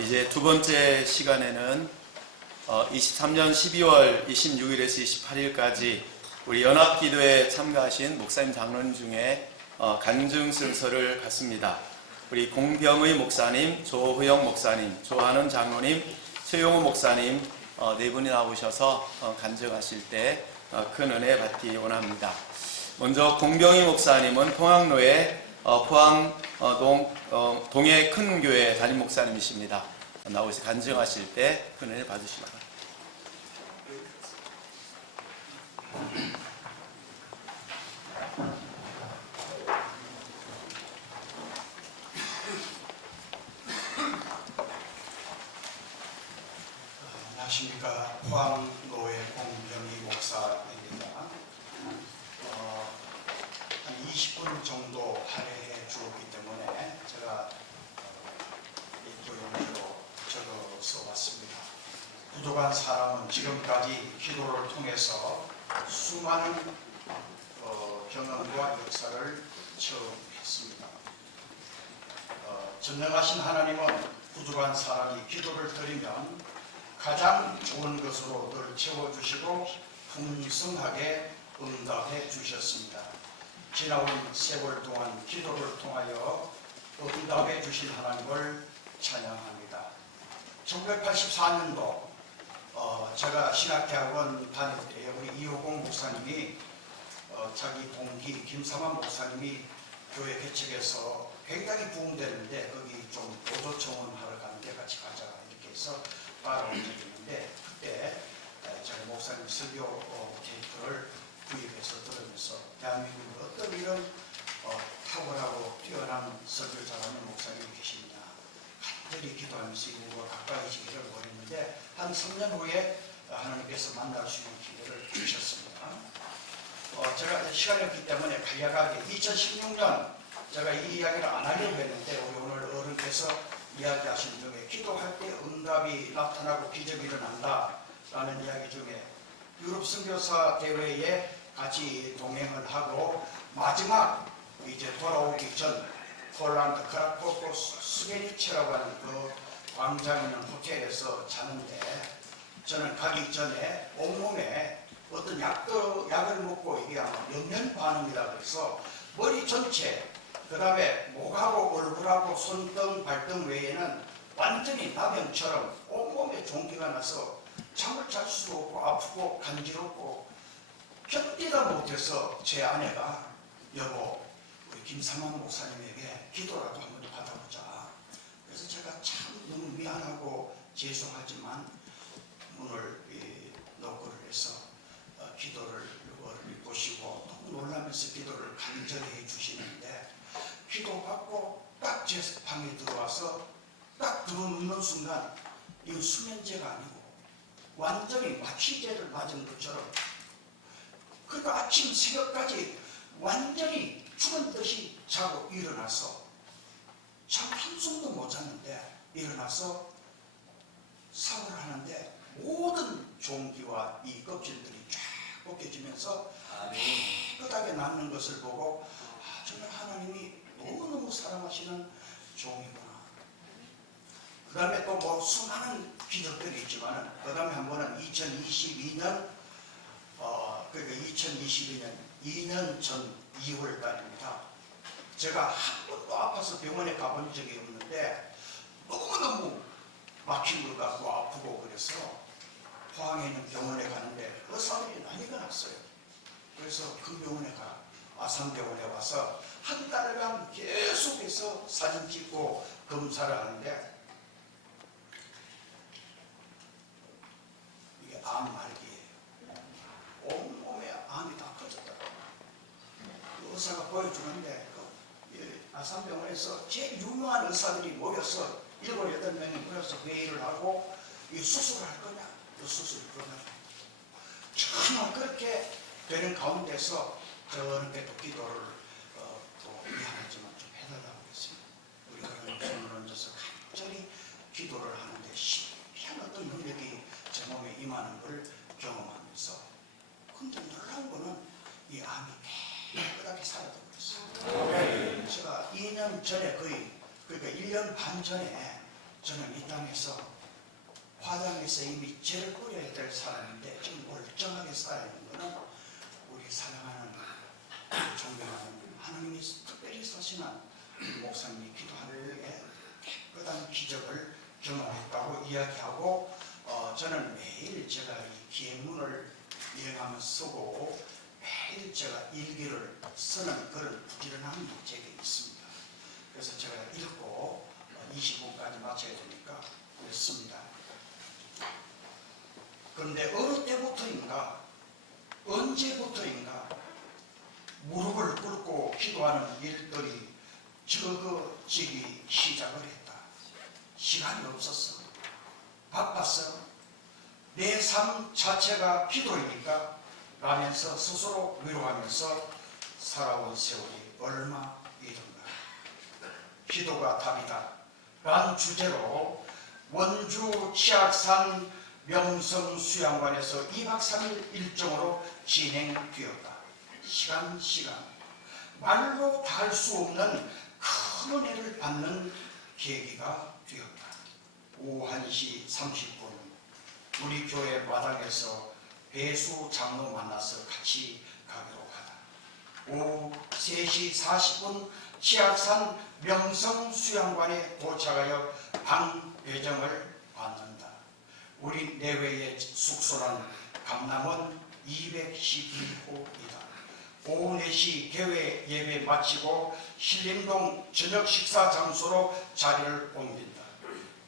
이제 두 번째 시간에는 23년 12월 26일에서 28일까지 우리 연합기도에 참가하신 목사님 장로님 중에 간증 순서를 갖습니다. 우리 공병의 목사님, 조호영 목사님, 조한원 장로님, 최용호 목사님 네 분이 나오셔서 간증하실 때 큰 은혜 받기 원합니다. 먼저 공병의 목사님은 포항로에 포항동의 큰 교회 담임 목사님이십니다. 나오셔서 간증하실 때 큰 은혜 받으시기 바랍니다. 안녕하십니까. 포항로의 공병희 목사입니다. 한 20분 정도 할애해 주었기 때문에 제가 이 도용지로 적어서 왔습니다. 부족한 사람은 지금까지 기도를 통해서 수많은 경험과 역사를 체험했습니다. 전능하신 하나님은 부족한 사람이 기도를 드리면 가장 좋은 것으로 늘 채워주시고 풍성하게 응답해 주셨습니다. 지나온 세월 동안 기도를 통하여 응답해 주신 하나님을 찬양합니다. 1984년도 제가 신학대학원 다닐 때 우리 이호공 목사님이 자기 동기 김삼환 목사님이 교회 개척해서 굉장히 부흥되는데 거기 좀 보조 청원하러 가는데 같이 가자 이렇게 해서 따라온 적이 있는데 그때 저희 목사님 설교 테이프를 구입해서 들으면서 대한민국에 어떤 이런 탁월하고 뛰어난 설교자라는 목사님이 계십니다. 간절히 기도하면서 이분과 가까이 지기를 원했는데 한 3년 후에 하나님께서 만날 수 있는 기회를 주셨습니다. 제가 시간이 없기 때문에 간략하게 2016년 제가 이 이야기를 안 하려고 했는데 우리 오늘 어른께서 이야기하신 중에 기도할 때 응답이 나타나고 기적이 일어난다 라는 이야기 중에 유럽 선교사 대회에 같이 동행을 하고 마지막 이제 돌아오기 전 폴란드 크라코프 스게니체라고 하는 그 광장에 있는 호텔에서 자는데 저는 가기 전에 온몸에 어떤 약을 먹고 이게 아마 영양 반응이라 그래서 머리 전체 그 다음에 목하고 얼굴하고 손등 발등 외에는 완전히 나병처럼 온몸에 종기가 나서 잠을 잘 수도 없고 아프고 간지럽고 견디다 못해서 제 아내가 여보 우리 김삼환 목사님에게 기도라도 한번 받아보자. 그래서 제가 참 너무 미안하고 죄송하지만 문을 노크를 해서 기도를 보시고 너무 놀라면서 기도를 간절히 해주시는데 기도받고 딱 제 방에 들어와서 딱 들어눕는 순간 이건 수면제가 아니고 완전히 마취제를 맞은 것처럼 그러니까 아침 새벽까지 완전히 죽은 듯이 자고 일어나서 잠 한숨도 못 잤는데 일어나서 샤워를 하는데 모든 종기와 이 껍질들이 쫙 벗겨지면서 깨끗하게 낫는 것을 보고 정말 하나님이 너무너무 사랑하시는 종이구나. 그 다음에 또 뭐 수많은 기적들이 있지만은 그 다음에 한 번은 2022년 그러니까 2022년 2년 전 2월 달입니다. 제가 한 번도 아파서 병원에 가본 적이 없는데 너무너무 막힌 것 같고 아프고 그래서 포항에 있는 병원에 가는데 의사들이 난리가 났어요. 그래서 그 병원에 아산병원에 와서 한 달간 계속해서 사진 찍고 검사를 하는데 이게 암 말기예요. 온몸에 암이 다 퍼졌더라고요. 의사가 보여주는데 아산병원에서 제일 유명한 의사들이 모여서 7, 8명이 모여서 회의를 하고 이 수술을 할 거냐 그 수술을 거냐 정말 그렇게 되는 가운데서 저렇게 또 기도를 또 미안하지만 좀 해달라고 했습니다. 우리가 손을 얹어서 간절히 기도를 하는데 신비한 어떤 능력이 제 몸에 임하는 걸 경험하면서 근데 놀라운 거는 이 암이 깨끗하게 사라져버렸어요. 제가 2년 전에 그러니까 1년 반 전에 저는 이 땅에 화장에서 이미 죄를 뿌려야 될 사람인데 좀 멀쩡하게 살아있는 것은 우리 사랑하는 존경하는 하나님이 특별히 사시는 목사님이 기도하는 게 깨끗한 기적을 경험했다고 이야기하고 저는 매일 제가 이 기행문을 여행하면서 쓰고 매일 제가 일기를 쓰는 그런 부지런함이 제게 있습니다. 그래서 제가 읽고 20분까지 마쳐야 되니까 그랬습니다. 그런데 어느 때부터인가 언제부터인가 무릎을 꿇고 기도하는 일들이 적어지기 시작을 했다. 시간이 없었어. 바빴어. 내 삶 자체가 기도이니까 라면서 스스로 위로하면서 살아온 세월이 얼마이던가. 기도가 답이다 라는 주제로 원주 치악산 명성수양관에서 2박 3일 일정으로 진행되었다. 시간 말로 다 할 수 없는 큰 은혜를 받는 계기가 되었다. 오후 1시 30분 우리 교회 마당에서 배수 장로 만나서 같이 가기로 하다. 오후 3시 40분 치악산 명성수양관에 도착하여 방 배정을 받는다. 우리 내외의 숙소는 감남원 212호이다. 오후 4시 교회 예배 마치고 신림동 저녁 식사 장소로 자리를 옮긴다.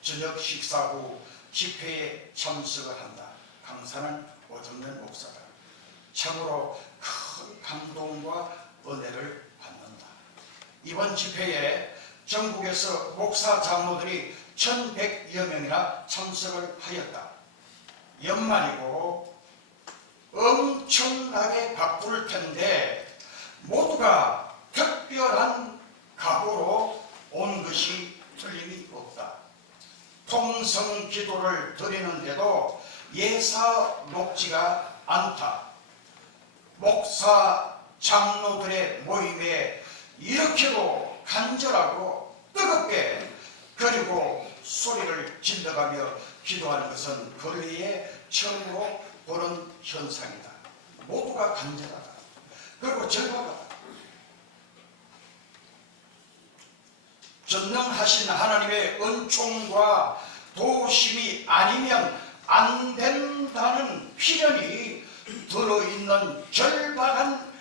저녁 식사 후 집회에 참석을 한다. 강사는 오정면 목사다. 참으로 큰 감동과 은혜를 받는다. 이번 집회에 전국에서 목사 장로들이 1100여 명이나 참석을 하였다. 연말이고 엄청나게 바쁠 텐데 모두가 특별한 각오로 온 것이 틀림이 없다. 통성 기도를 드리는데도 예사롭지가 않다. 목사 장로들의 모임에 이렇게도 간절하고 뜨겁게 그리고 소리를 질러가며 기도하는 것은 근래에 처음으로 보는 현상이다. 모두가 간절하다. 그리고 절박하다. 전능하신 하나님의 은총과 도우심이 아니면 안 된다는 필연이 들어있는 절박한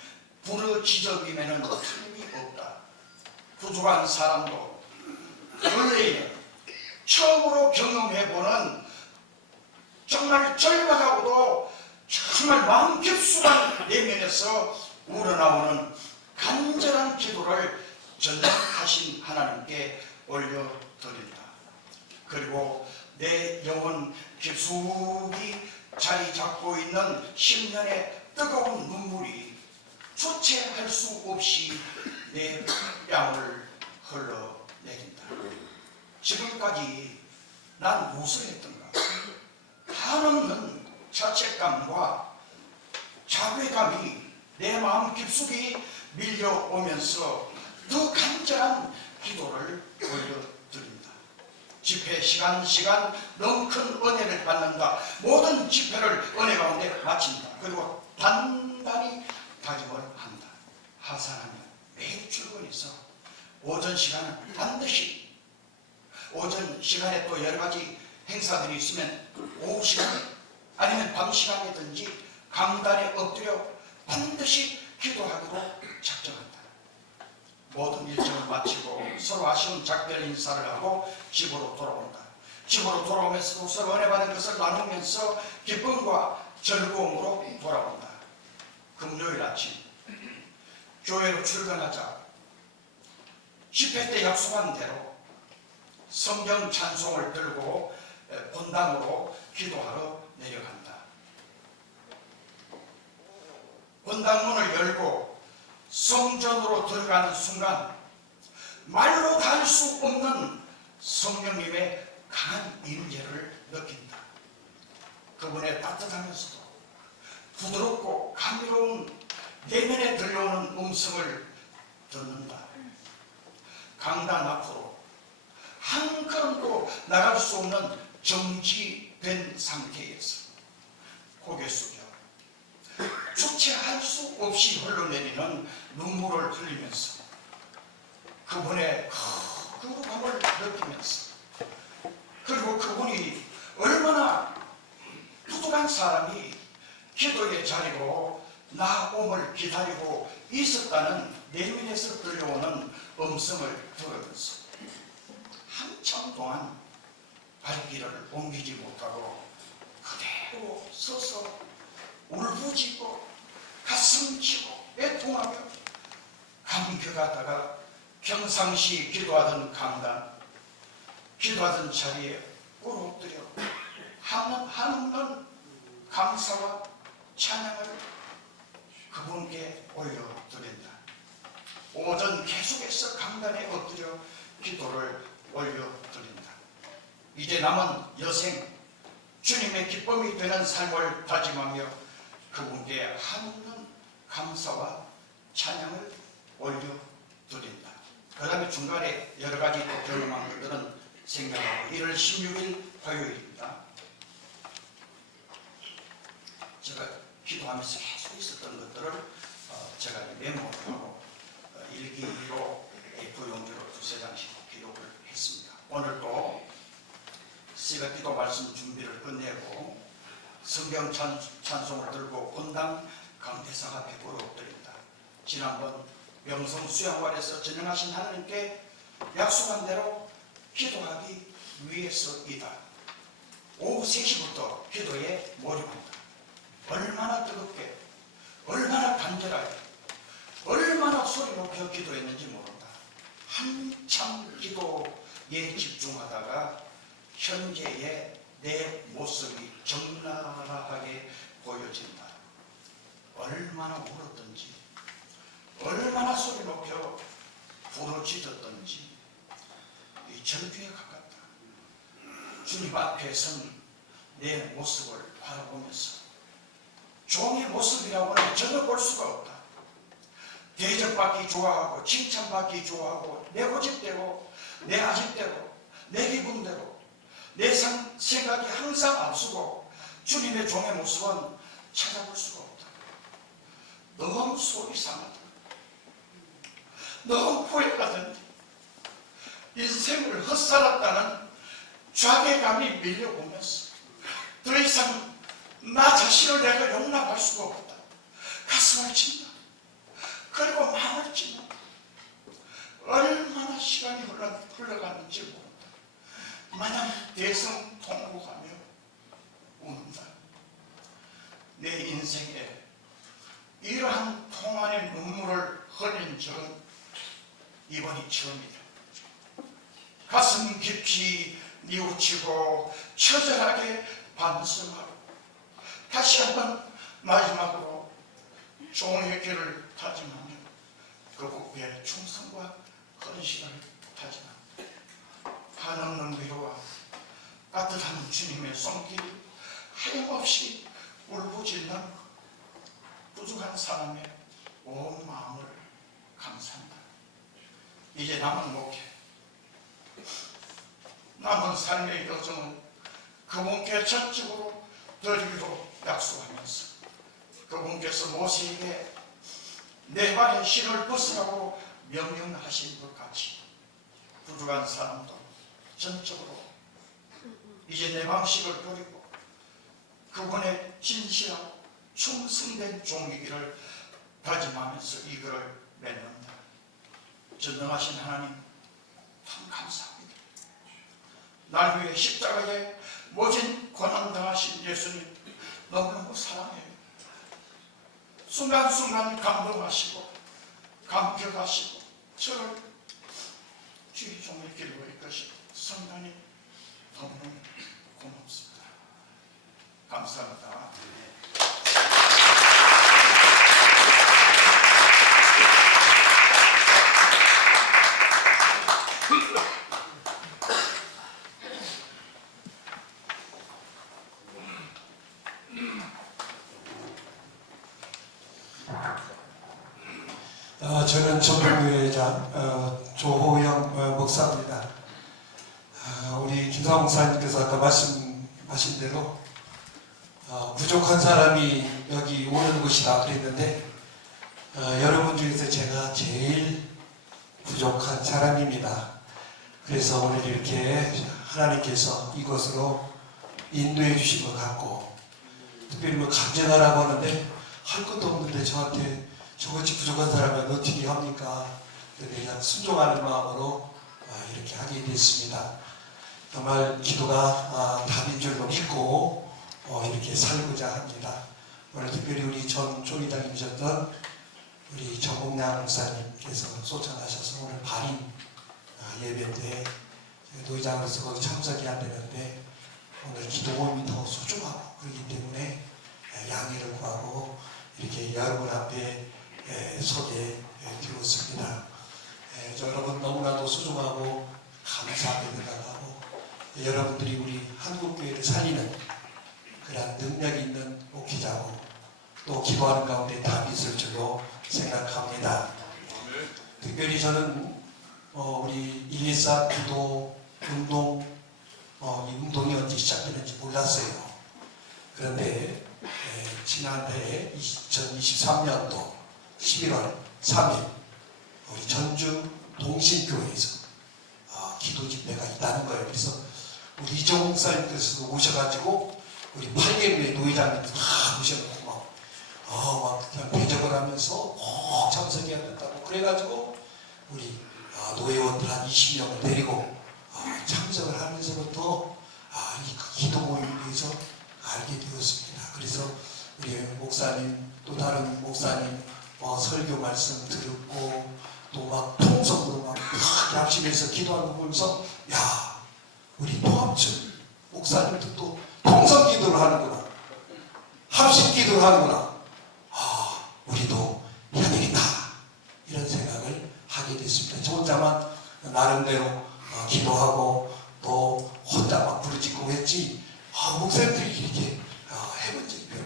부르짖음임에는 틀림이 없다. 부족한 사람도 근래에 처음으로 경험해보는 정말 절박하고도 정말 마음 깊숙한 내면에서 우러나오는 간절한 기도를 전능하신 하나님께 올려드린다. 그리고 내 영혼 깊숙이 자리 잡고 있는 10년의 뜨거운 눈물이 주체할 수 없이 내 뺨을 흘러내린다. 지금까지 난 무엇을 했던가? 한없는 자책감과 자괴감이 내 마음 깊숙이 밀려오면서 더 간절한 기도를 올려드립니다. 집회 시간 너무 큰 은혜를 받는다. 모든 집회를 은혜 가운데 마친다. 그리고 단단히 다짐을 한다. 하산하며 매일 출근해서 오전 시간은 반드시 오전 시간에 또 여러 가지 행사들이 있으면 오후 시간에 아니면 밤 시간이든지 강단에 엎드려 반드시 기도하기로 작정한다. 모든 일정을 마치고 서로 아쉬운 작별 인사를 하고 집으로 돌아온다. 집으로 돌아오면서 서로 은혜 받은 것을 나누면서 기쁨과 즐거움으로 돌아온다. 금요일 아침 교회로 출근하자 집회 때 약속한 대로 성경 찬송을 들고 본당으로 기도하러 내려간다. 본당문을 열고 성전으로 들어가는 순간 말로 다 할 수 없는 성령님의 강한 임재를 느낀다. 그분의 따뜻하면서도 부드럽고 감미로운 내면에 들려오는 음성을 듣는다. 강단 앞으로 한 걸음도 나갈 수 없는 정지된 상태에서 고개 숙여 주체할 수 없이 흘러내리는 눈물을 흘리면서 그분의 거룩함을 느끼면서, 그리고 그분이 얼마나 부족한 사람이 기도의 자리로 나옴을 기다리고 있었다는 내면에서 들려오는 음성을 들으면서 한참 동안 발길을 옮기지 못하고 그대로 서서 울부짖고 가슴치고 애통하며 감격하다가 평상시 기도하던 강단, 기도하던 자리에 꿇어엎드려 한없는 감사와 찬양을 그분께 올려드린다. 오전 계속해서 강단에 엎드려 기도를 올려드린다. 이제 남은 여생 주님의 기쁨이 되는 삶을 다짐하며 그분께 한없는 감사와 찬양을 올려드린다. 그 다음에 중간에 여러 가지 또 경험한 것들은 생각하고 1월 16일 화요일입니다. 제가 기도하면서 계속 있었던 것들을 제가 메모를 하고 일기로 A4 용지로 두세 장씩 기록을 했습니다. 오늘 또 새벽 기도 말씀 준비를 끝내고 성경 찬송을 들고 본당 강대상 앞에 꿇어엎드린다. 지난번 명성 수양관에서 전능하신 하나님께 약속한 대로 기도하기 위해서이다. 오후 3시부터 기도에 몰입한다. 얼마나 뜨겁게, 얼마나 간절하게, 얼마나 소리 높여 기도했는지 모른다. 한참 기도에 집중하다가 현재의 내 모습이 적나라하게 보여진다. 얼마나 울었던지, 얼마나 소리 높여 부르짖었던지 이 절규에 가깝다. 주님 앞에 선 내 모습을 바라보면서 종의 모습이라고는 전혀 볼 수가 없다. 대접받기 좋아하고 칭찬받기 좋아하고 내 고집대로, 내 아집대로, 내 기분대로 내 생각이 항상 앞서고 주님의 종의 모습은 찾아볼 수가 없다. 너무 속이 상하다. 너무 후회하던지 인생을 헛살았다는 좌괴감이 밀려오면서 더 이상 나 자신을 내가 용납할 수가 없다. 가슴을 친다. 그리고 마음을 찢는다. 얼마나 시간이 흘러가는지 모른다. 마냥 대성통곡하며 운다. 내 인생에 이러한 통한의 눈물을 흘린 적은 이번이 처음이다. 가슴 깊이 뉘우치고 처절하게 반성하고 다시 한번 마지막으로 종의 길을 다짐하며 그분의 충성과 헌신을 다짐합니다. 한없는 위로와 따뜻한 주님의 손길이 하염없이 울부짖는 부족한 사람의 온 마음을 감사한다. 이제 남은 목회, 남은 삶의 여정은 그분께 전적으로 드리기로 약속하면서 그분께서 모세에게 내 발에 신을 벗으라고 명령하신 것 같이 부족한 사람도 전적으로 이제 내 방식을 버리고 그분의 진실하고 충성된 종이기를 다짐하면서 이 글을 맺는다. 전능하신 하나님 참 감사합니다. 날 위해 십자가에 모진 고난당하신 예수님 너무너무 사랑해요. 순간순간 감동하시고 감격하시고 저를 주의 종의 길로 이끄시고 성령님 너무너무 고맙습니다. 감사합니다. 저는 전북교회장 조호영 목사입니다. 김사호 목사님께서 아까 말씀하신 대로 부족한 사람이 여기 오는 곳이다 그랬는데 여러분 중에서 제가 제일 부족한 사람입니다. 그래서 오늘 이렇게 하나님께서 이곳으로 인도해 주신 것 같고, 특별히 뭐 감정하라고 하는데 할 것도 없는데 저한테 저같이 부족한 사람은 어떻게 합니까? 그냥 순종하는 마음으로 이렇게 하게 됐습니다. 정말 기도가 답인 줄로 믿고 이렇게 살고자 합니다. 오늘 특별히 우리 전 총회장님이셨던 우리 정봉양 목사님께서 소천하셔서 오늘 발인 예배 때 노회장으로서 거기 참석이 안 되는데 오늘 기도 모임이 더 소중하고 그렇기 때문에 양해를 구하고 이렇게 여러분 앞에 서게 되었습니다. 여러분 너무나도 소중하고 감사드리다가고 여러분들이 우리 한국교회를 살리는 그런 능력이 있는 목회자고 또 기도하는 가운데 답이 있을 줄로 생각합니다. 특별히 저는 우리 124 기도 운동 이 운동이 언제 시작되는지 몰랐어요. 그런데 지난해 2023년도 11월 3일 우리 전주 동신교회에서 기도 집회가 있다는 거예요. 그래서 우리 이종욱 목사님께서도 오셔가지고 우리 8개의 노회장님 다 오셔놓고 막 그냥 대접을 하면서 꼭 참석해야 된다고 그래가지고 우리 노회원들 한 20명을 데리고 참석을 하면서부터 이 기도 모임에 대해서 알게 되었습니다. 그래서 우리 목사님 또 다른 목사님 설교 말씀 듣고 또 막 통성으로 막 합심해서 기도하는 거 보면서 야 우리 도합철 목사님도 또 통성 기도를 하는구나, 합심 기도를 하는구나, 우리도 해야 되겠다 이런 생각을 하게 됐습니다. 저 혼자만 나름대로 기도하고 또 혼자 막 부르짖고 했지 목사님들이 이렇게 해본 적이 별로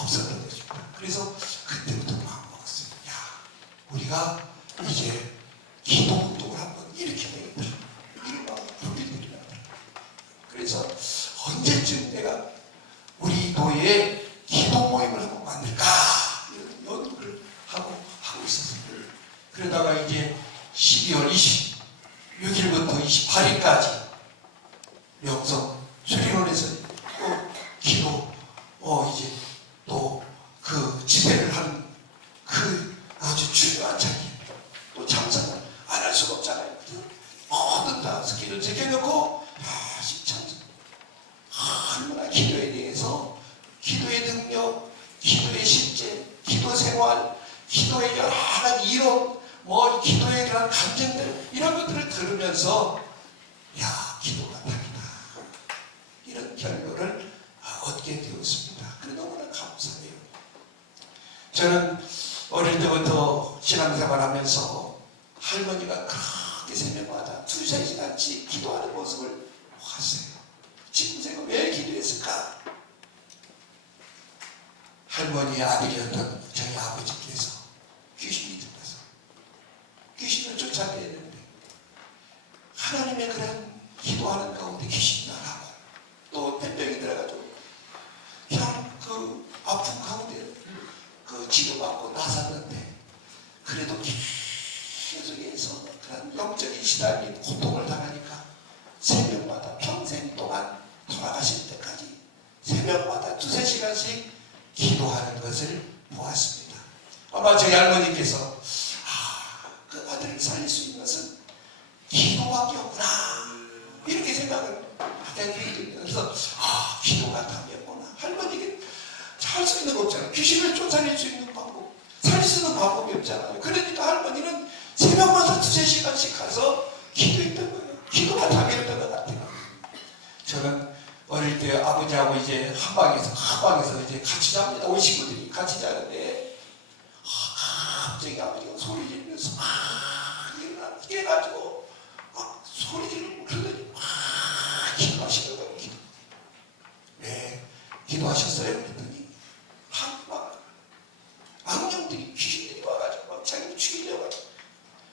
없었던 것입니다. 그래서 그때부터 마음 먹었어요. 야 우리가 이제 기도 운동을 한번 일으켜야 되겠다 이런 마음이 들더라고요. 그래서 언제쯤 내가 우리 교회에 기도 모임을 한번 만들까 이런 연구를 하고 있었습니다. 그러다가 이제 12월 26일부터 28일까지 명성 수리론에서 또 기도 이제 또 그 집회를 하는 그 아주 중요한 자리에 또 참석을 안 할 수가 없잖아요. 모든 다 스케줄 제껴놓고 다시 참석. 얼마나 기도에 대해서 기도의 능력, 기도의 실제, 기도 생활, 기도의 여러 가지 이론, 기도에 대한 감정들 이런 것들을 들으면서 야 기도가 답이다 이런 결론을 얻게 되었습니다. 그래 너무나 감사해요. 저는 어릴 때부터 신앙생활하면서 할머니가 그렇게 새벽마다 2-3시간씩 기도하는 모습을 보았어요. 지금 제가 왜 기도했을까? 할머니의 아들이었던 저희 아버지께서 귀신이 들어서 귀신을 쫓아내는데 하나님의 그런 기도하는 가운데 귀신이 나가고 또 폐병이 들어가지고 그냥 그 아픈 가운데 그 치료받고 나섰는데 그래도 계속해서 그런 영적인 시달린 고통을 당하니까 새벽마다 평생 동안 돌아가실 때까지 새벽마다 2-3시간씩 기도하는 것을 보았습니다. 아마 저희 할머니께서 그 아들을 살릴 수 있는 것은 기도밖에 없구나 이렇게 생각을 하게 됩니다. 그래서 기도가 답이었구나. 할머니에게 할 수 있는 거 없잖아요. 귀신을 쫓아낼 수 있는 방법, 살릴 수 있는 방법이 없잖아요. 그러니까 할머니는 새벽마다 2-3시간씩 가서 기도했던 거예요. 기도가 답이었던 것 같아요. 저는 어릴 때 아버지하고 이제 한방에서 이제 같이 잡니다. 온 친구들이 같이 자는데 갑자기 아버지가 소리 지르면서 깨가지고 소리 지르고 그러더니 기도하시는 거예요. 네, 기도하셨어요. 그랬더니 악령들이 귀신들이 와가지고 막 자기를 죽이려고 하죠.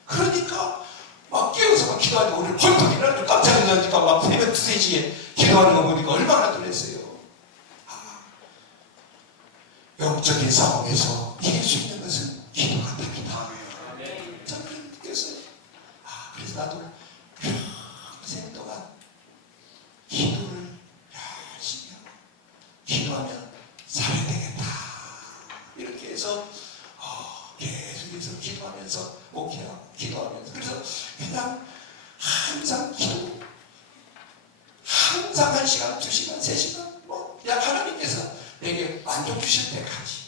그러니까 막 깨워서 막 기도하고 우리를 벌떡 일어나서 깜짝 놀라니까 막 새벽 2-3시간 2시에 기도하는 거 보니까 얼마나 놀랐어요. 영적인 싸움에서 이길 수 있는 것은 기도가 답이다. 저는 그렇게 느꼈어요. 그래서 나도 평생 동안 기도를 열심히 하고 기도하면 살아야 되겠다. 이렇게 해서 계속해서 기도하면서 목회하고 기도하면서 그래서 그냥 항상 기도 항상 1시간, 2시간, 3시간 그냥 하나님께서 내게 만족 주실 때까지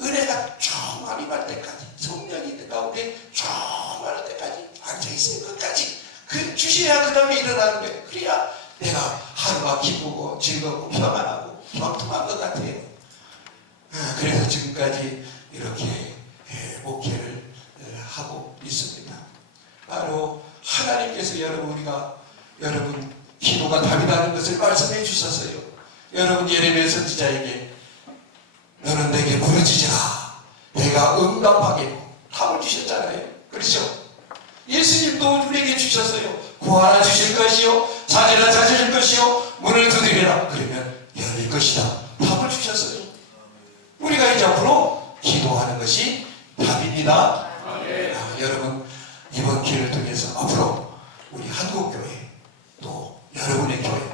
은혜가 충만히 말 때까지 성령이 내 가운데 충만할 때까지 앉아있어요. 끝까지 그 주셔야 그 다음에 일어나는 거예요. 그래야 내가 하루가 기쁘고 즐겁고 평안하고 평통한 것 같아요. 그래서 지금까지 이렇게 목회를 하고 있습니다. 바로 하나님께서 여러분 기도가 답이라는 것을 말씀해 주셨어요. 여러분 예레미야 선지자에게 너는 내게 부르짖으라 내가 응답하겠고 답을 주셨잖아요. 그렇죠? 예수님도 우리에게 주셨어요. 구하라 주실 것이요 찾으라 찾으실 것이요 문을 두드리라 그러면 열릴 것이다. 답을 주셨어요. 우리가 이제 앞으로 기도하는 것이 답입니다. 여러분 이번 기회를 통해서 앞으로 우리 한국교회 또 여러분의 교회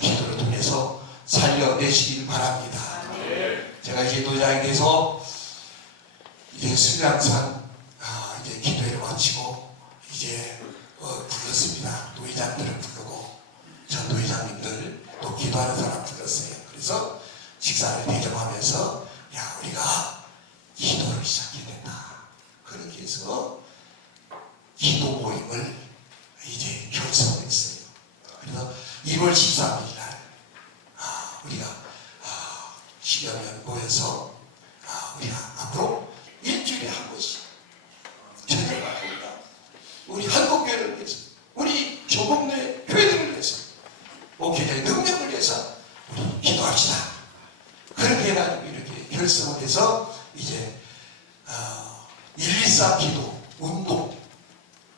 기도를 통해서 살려내시길 바랍니다. 제가 이제 노장에 대해서 이제 수양산 이제 기도회를 마치고 이제 불렀습니다. 노회장들을 부르고 전 노회장님들 또 기도하는 사람 불렀어요. 그래서 식사를 대접하면서 우리가 기도를 시작해야 된다. 그렇게 해서 기도 모임을 이제 결성했어요. 그래서 2월 13일 날 우리가 10여 명 모여서 우리가 앞으로 일주일에 한 번씩 저녁을 합니다. 우리 한국교회를 위해서 우리 조국내 교회들을 위해서 목회자의 능력을 위해서 우리 기도합시다. 그렇게 해가지고 이렇게 결성을 해서 이제 124 기도 운동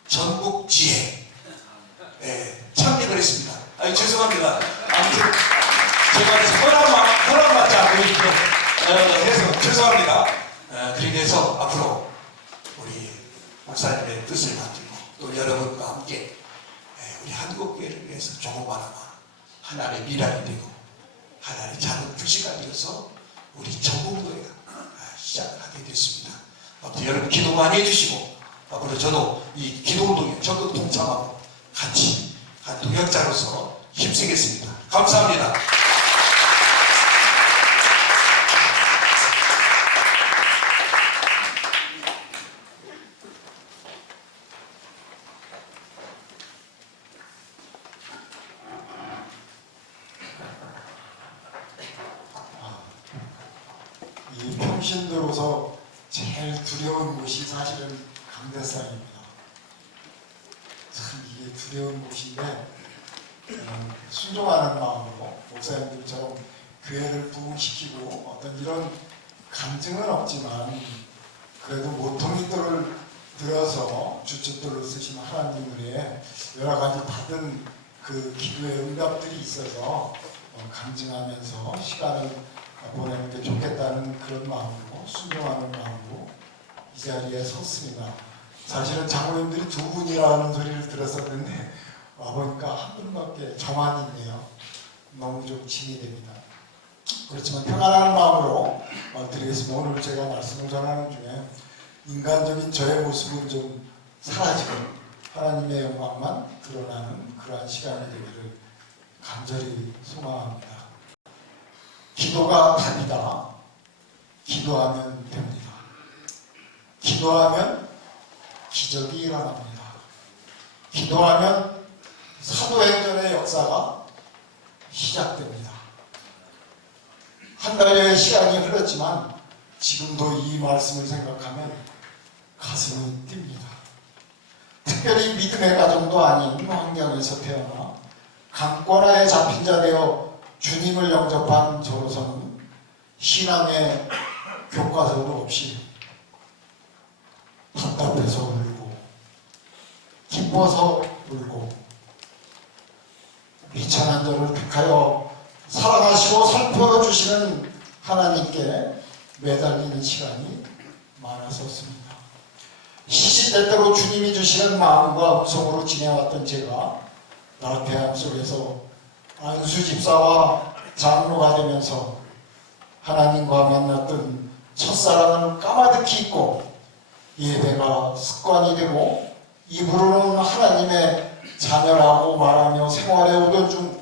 전국 지혜 참여를 했습니다. 죄송합니다. 아무튼 제가 허락받지 않고 이렇게 해서 죄송합니다. 그렇게 해서 앞으로 우리 목사님의 뜻을 받들고 또 여러분과 함께 우리 한국교회를 위해서 조그마나마 하나님의 미랄이 되고 하나님의 작은 불씨가 되어서 우리 전국교회가 시작하게 됐습니다. 아무튼 여러분 기도 많이 해주시고 앞으로 저도 이 기도운동에 적극 동참하고 같이 한 동역자로서 힘쓰겠습니다. 감사합니다. 이 평신도로서 제일 두려운 곳이 사실은 강대상입니다. 참 이게 두려운 곳인데 순종하는 마음으로 목사님들처럼 교회를 부흥시키고 어떤 이런 간증은 없지만 그래도 모퉁이돌을 들어서 주춧돌을 쓰신 하나님 은혜에 여러 가지 받은 그 기도의 응답들이 있어서 간증하면서 시간을 보내는 게 좋겠다는 그런 마음으로 순종하는 마음으로 이 자리에 섰습니다. 사실은 장로님들이 두 분이라는 소리를 들었었는데 와보니까 한 분밖에 저만 있네요. 너무 좀 짐이 됩니다. 그렇지만 평안한 마음으로 드리겠습니다. 오늘 제가 말씀을 전하는 중에 인간적인 저의 모습은 좀 사라지고 하나님의 영광만 드러나는 그러한 시간이 되기를 간절히 소망합니다. 기도가 답이다. 기도하면 됩니다. 기도하면 기적이 일어납니다. 기도하면 사도행전의 역사가 시작됩니다. 한 달여의 시간이 흘렀지만 지금도 이 말씀을 생각하면 가슴이 뜁니다. 특별히 믿음의 가정도 아닌 환경에서 태어나 강권하에 잡힌 자 되어 주님을 영접한 저로서는 신앙의 교과서도 없이 답답해서 울고 기뻐서 울고 비천한 저를 택하여 사랑하시고 살펴주시는 하나님께 매달리는 시간이 많았었습니다. 시시때때로 주님이 주시는 마음과 음성으로 지내왔던 제가 나태함 속에서 안수 집사와 장로가 되면서 하나님과 만났던 첫사랑을 까마득히 잊고 예배가 습관이 되고 입으로는 하나님의 자녀라고 말하며 생활해 오던 중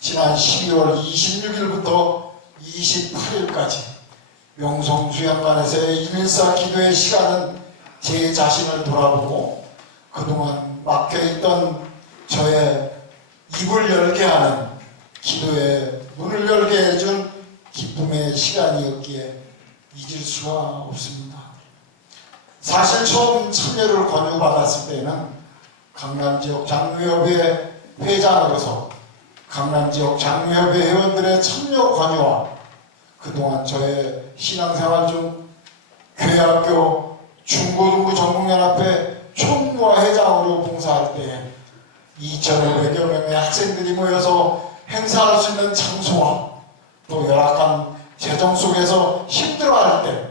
지난 12월 26일부터 28일까지 명성수양관에서의 114 기도의 시간은 제 자신을 돌아보고 그동안 막혀있던 저의 입을 열게 하는 기도의 문을 열게 해준 기쁨의 시간이었기에 잊을 수가 없습니다. 사실 처음 참여를 권유받았을 때는 강남지역 장로협의 회장으로서 강남지역 장로협의 회원들의 참여 권유와 그동안 저의 신앙생활 중 교회학교 중고등부 전국연합회 총무와 회장으로 봉사할 때 2,500여 명의 학생들이 모여서 행사할 수 있는 장소와 또 열악한 재정 속에서 힘들어할 때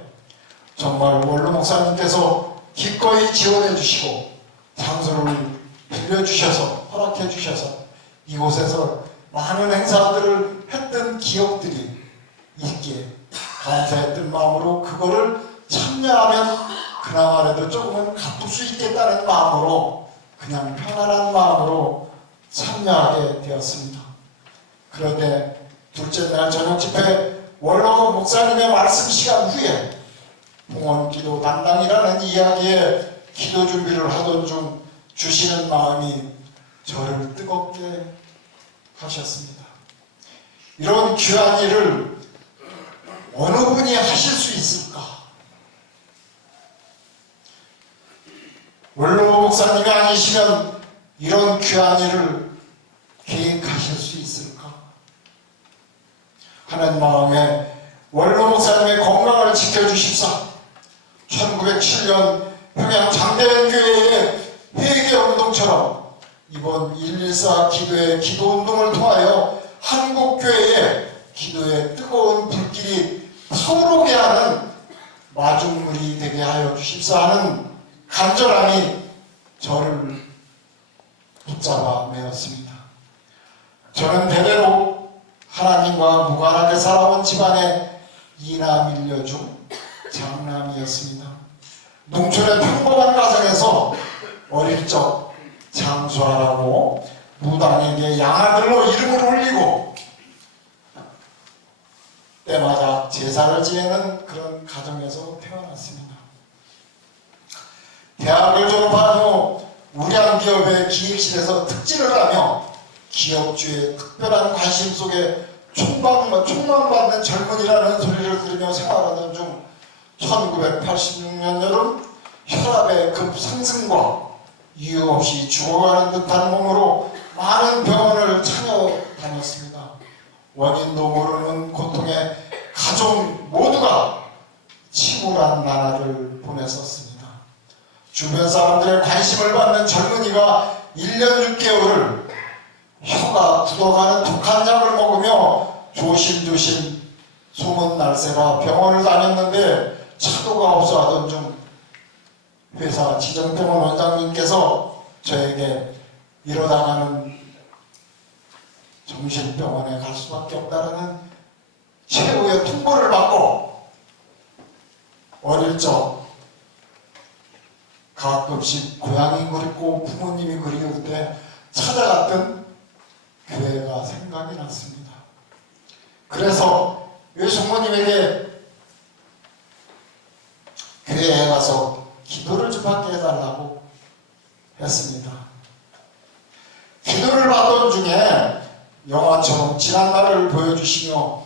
정말 원로 목사님께서 기꺼이 지원해 주시고 장소를 빌려주셔서 허락해 주셔서 이곳에서 많은 행사들을 했던 기억들이 있기에 감사했던 마음으로 그거를 참여하면 그나마라도 조금은 갚을 수 있겠다는 마음으로 그냥 편안한 마음으로 참여하게 되었습니다. 그런데 둘째 날 저녁 집회 원로 목사님의 말씀 시간 후에 봉헌기도 단당이라는 이야기에 기도 준비를 하던 중 주시는 마음이 저를 뜨겁게 하셨습니다. 이런 귀한 일을 어느 분이 하실 수 있을까? 원로 목사님이 아니시면 이런 귀한 일을 계획하실 수 있을까? 하는 마음에 원로 목사님의 건강을 지켜주십사 1907년 평양 장대현교회의 회개운동처럼 이번 114 기도의 기도운동을 통하여 한국교회의 기도의 뜨거운 불길이 타오르게 하는 마중물이 되게 하여 주십사 하는 간절함이 저를 붙잡아 메었습니다. 저는 대대로 하나님과 무관하게 살아온 집안의 이남 일녀 중 장남이었습니다. 농촌의 평범한 가정에서 어릴 적 장수하라고 무당에게 양아들로 이름을 올리고 때마다 제사를 지내는 그런 가정에서 태어났습니다. 대학을 졸업한 후 우량기업의 기획실에서 특진을 하며 기업주의 특별한 관심 속에 촉망받는 젊은이라는 소리를 들으며 생활하던 중 1986년 여름 혈압의 급상승과 이유 없이 죽어가는 듯한 몸으로 많은 병원을 찾아다녔습니다. 원인도 모르는 고통에 가족 모두가 침울한 나날을 보냈었습니다. 주변 사람들의 관심을 받는 젊은이가 1년 6개월을 혀가 굳어가는 독한 약을 먹으며 조심조심 소문날세라 병원을 다녔는데 차도가 없어 하던 중 회사 지정병원 원장님께서 저에게 이러다가는 정신병원에 갈 수밖에 없다는 최후의 통보를 받고 어릴 적 가끔씩 고향이 그립고 부모님이 그리울 때 찾아갔던 교회가 생각이 났습니다. 그래서 외숙모님에게 교회에 가서 기도를 좀 받게 해달라고 했습니다. 기도를 받던 중에 영화처럼 지난 날을 보여주시며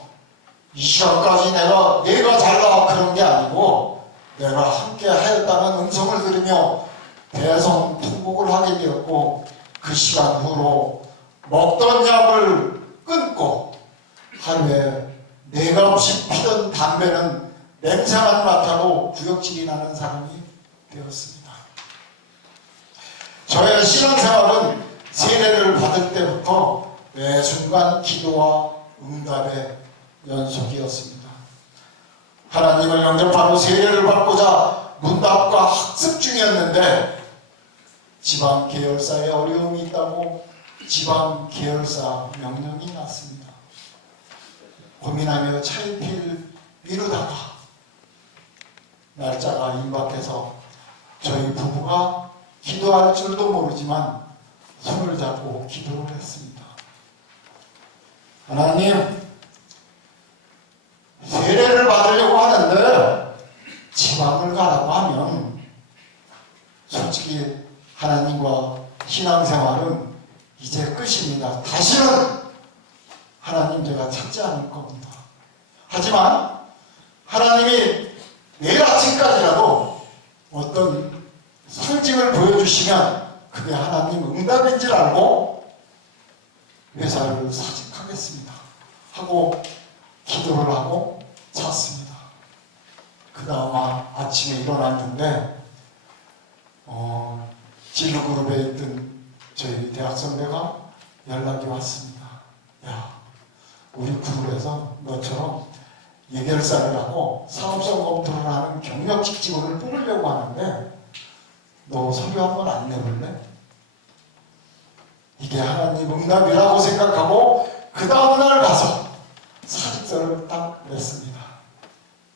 이 시간까지 내가 잘나 그런 게 아니고 내가 함께 하였다는 음성을 들으며 대성통곡을 하게 되었고 그 시간 후로 먹던 약을 끊고 하루에 4갑씩 피던 담배는 냄새만 맡아도 구역질이 나는 사람이 되었습니다. 저의 신앙생활은 세례를 받을 때부터 매 순간 기도와 응답의 연속이었습니다. 하나님을 영접하고 세례를 받고자 문답과 학습 중이었는데 지방 계열사에 어려움이 있다고 지방 계열사 명령이 났습니다. 고민하며 차일피일 미루다가 날짜가 임박해서 저희 부부가 기도할 줄도 모르지만 손을 잡고 기도를 했습니다. 하나님, 세례를 받으려고 하는데 지방을 가라고 하면 솔직히 하나님과 신앙생활은 이제 끝입니다. 다시는 하나님 제가 찾지 않을 겁니다. 하지만 하나님이 내일 아침까지라도 어떤 상징을 보여주시면 그게 하나님 응답인 줄 알고 회사를 사직하겠습니다 하고 기도를 하고 잤습니다. 그 다음 아침에 일어났는데 진로그룹에 있던 저희 대학 선배가 연락이 왔습니다. 야, 우리 그룹에서 너처럼 예결사를 하고 사업성 검토를 하는 경력직 직원을 뽑으려고 하는데 너 서류 한번 안 내볼래? 이게 하나님 응답이라고 생각하고 그 다음날 가서 사직서를 딱 냈습니다.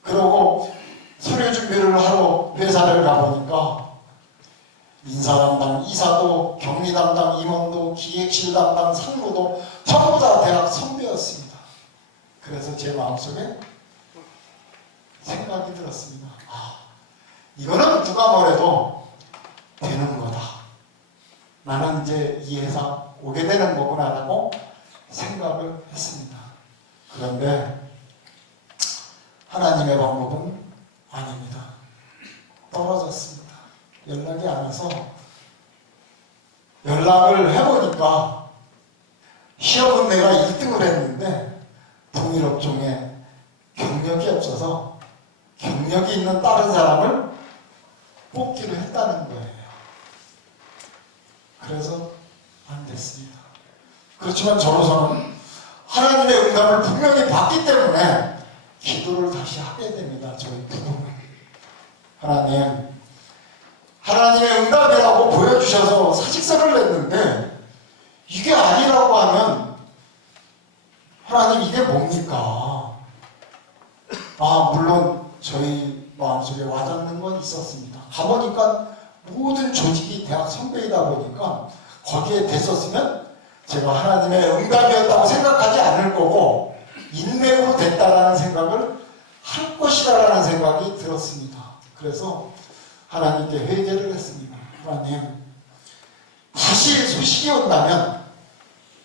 그러고 서류 준비를 하러 회사를 가보니까 인사 담당, 이사도, 격리 담당, 임원도, 기획실 담당, 상무도 전부 다 대학 선배였습니다. 그래서 제 마음속에 생각이 들었습니다. 이거는 누가 뭐래도 되는 거다. 나는 이제 이 회사 오게 되는 거구나라고 생각을 했습니다. 그런데 하나님의 방법은 아닙니다. 떨어졌습니다. 연락이 안 와서 연락을 해보니까 시험은 내가 1등을 했는데 동일업종에 경력이 없어서 경력이 있는 다른 사람을 뽑기로 했다는 거예요. 그래서 안 됐습니다. 그렇지만 저로서는 하나님의 응답을 분명히 받기 때문에 기도를 다시 하게 됩니다. 저희 부부는. 하나님의 응답이라고 보여주셔서 사직서를 냈는데 이게 아니라고 하면 하나님 이게 뭡니까? 물론 저희 마음속에 와닿는 건 있었습니다. 가보니까 모든 조직이 대학 선배이다 보니까 거기에 됐었으면 제가 하나님의 응답이었다고 생각하지 않을 거고 인맥으로 됐다라는 생각을 할 것이라는 생각이 들었습니다. 그래서 하나님께 회개를 했습니다. 하나님, 다시 소식이 온다면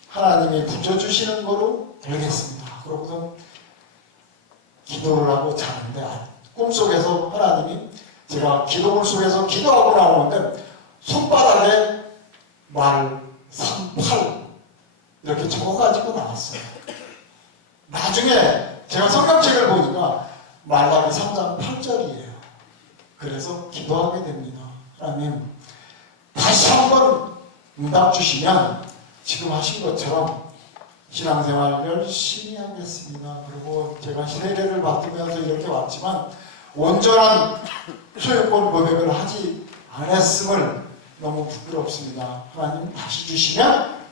하나님이 붙여주시는 거로 알겠습니다. 그러고서 기도를 하고 자는데 꿈속에서 하나님이 제가 기도물 속에서 기도하고 나오는데 손바닥에 말 38 이렇게 적어가지고 나왔어요. 나중에 제가 성경책을 보니까 말라기 3장 8절이에요. 그래서 기도하게 됩니다. 하나님, 다시 한번 응답 주시면 지금 하신 것처럼 신앙생활 열심히 하겠습니다. 그리고 제가 세례를 받으면서 이렇게 왔지만 온전한 소유권 고백을 하지 않았음을 너무 부끄럽습니다. 하나님 다시 주시면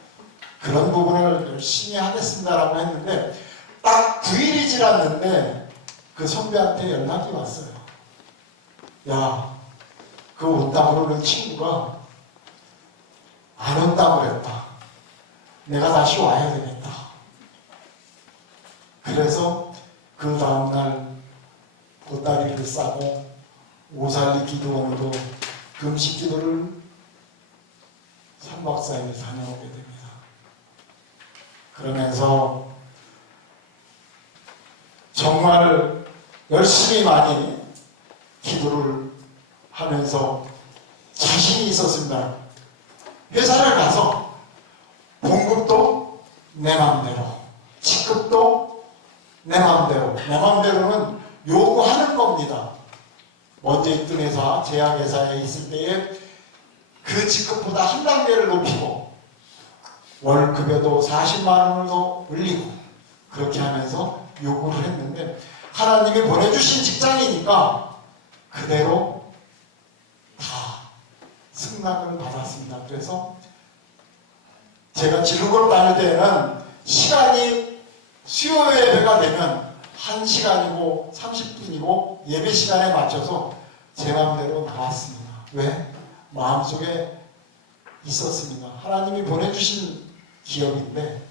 그런 부분을 열심히 하겠습니다라고 했는데 딱 9일이 지났는데 그 선배한테 연락이 왔어요. 야, 그 온다고 그러는 친구가 안 온다고 그랬다. 내가 다시 와야 되겠다. 그래서 그 다음날 보따리를 싸고 오살리 기도원으로 금식 기도를 3박 4일 다녀오게 됩니다. 그러면서 정말 열심히 많이 기도를 하면서 자신이 있었습니다. 회사를 가서 봉급도 내 마음대로, 직급도 내 마음대로, 내 마음대로는 요구하는 겁니다. 먼저 있던 회사, 제약회사에 있을 때에 그 직급보다 한 단계를 높이고 월급에도 40만 원을 더 올리고 그렇게 하면서 요구를 했는데 하나님이 보내주신 직장이니까 그대로 다 승낙을 받았습니다. 그래서 제가 지루걸 다닐 때는 시간이 수요 예배가 되면 1시간이고 30분이고 예배 시간에 맞춰서 제 마음대로 나왔습니다. 왜? 마음속에 있었습니다. 하나님이 보내주신 기업인데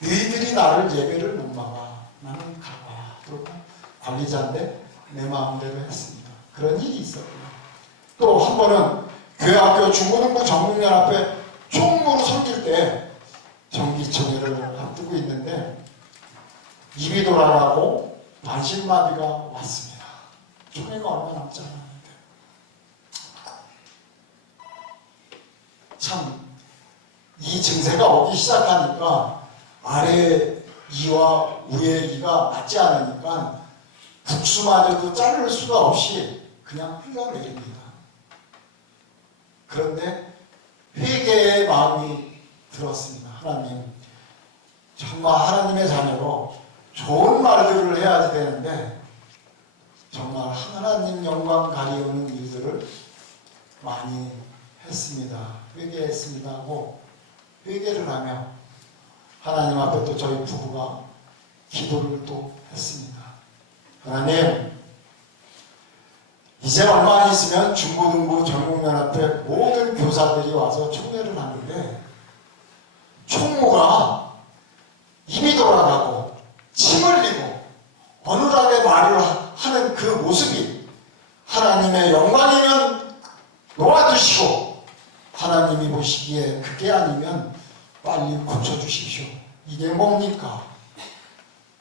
너희들이 나를 예배를 못 막아. 나는 갈 거야. 그리고 관리자인데 내 마음대로 했습니다. 그런 일이 있었고요. 또 한 번은 교회학교 중고등부 전국연합회 총무로 섬길 때 정기총회를 앞두고 있는데 입이 돌아가고 반신마비가 왔습니다. 총회가 얼마 남지 않았는데 참 이 증세가 오기 시작하니까 아래 이와 위에 이가 맞지 않으니까 국수마저도 자를 수가 없이 그냥 흘러내립니다. 그런데 회개의 마음이 들었습니다. 하나님, 정말 하나님의 자녀로 좋은 말들을 해야지 되는데 정말 하나님 영광 가리우는 일들을 많이 했습니다. 회개했습니다 하고 회개를 하며 하나님 앞에 또 저희 부부가 기도를 또 했습니다. 하나님, 이제 얼마 안 있으면 중고등부 전국연합회 모든 교사들이 와서 총회를 하는데 총무가 입이 돌아가고 침 흘리고 어눌하게 말을 하는 그 모습이 하나님의 영광이면 놓아두시고 하나님이 보시기에 그게 아니면 빨리 고쳐주십시오. 이게 뭡니까?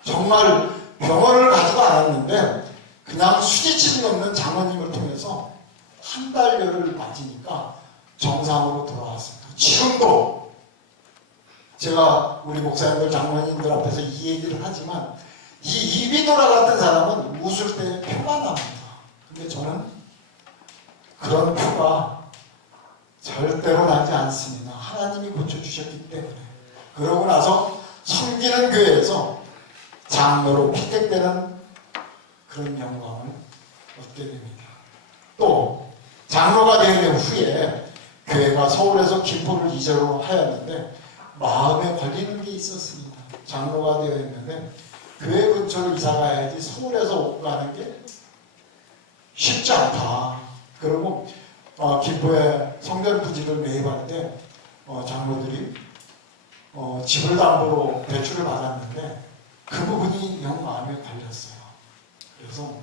정말 병원을 가지도 않았는데 그냥 수지침 넣는 장모님을 통해서 한 달여를 맞으니까 정상으로 돌아왔습니다. 지금도 제가 우리 목사님들 장로님들 앞에서 이 얘기를 하지만 이 입이 돌아갔던 사람은 웃을 때 표가 납니다. 근데 저는 그런 표가 절대로 나지 않습니다. 하나님이 고쳐주셨기 때문에. 그러고 나서 섬기는 교회에서 장로로 피택되는 그런 영광을 얻게 됩니다. 또 장로가 되는 후에 교회가 서울에서 김포를 이전을 하였는데 마음에 걸리는 게 있었습니다. 장로가 되어 있는데 교회 근처로 이사 가야지 서울에서 오고 가는 게 쉽지 않다. 그리고 김포에 성전 부지를 매입할 때 장로들이 집을 담보로 대출을 받았는데 그 부분이 영 마음에 걸렸어요. 그래서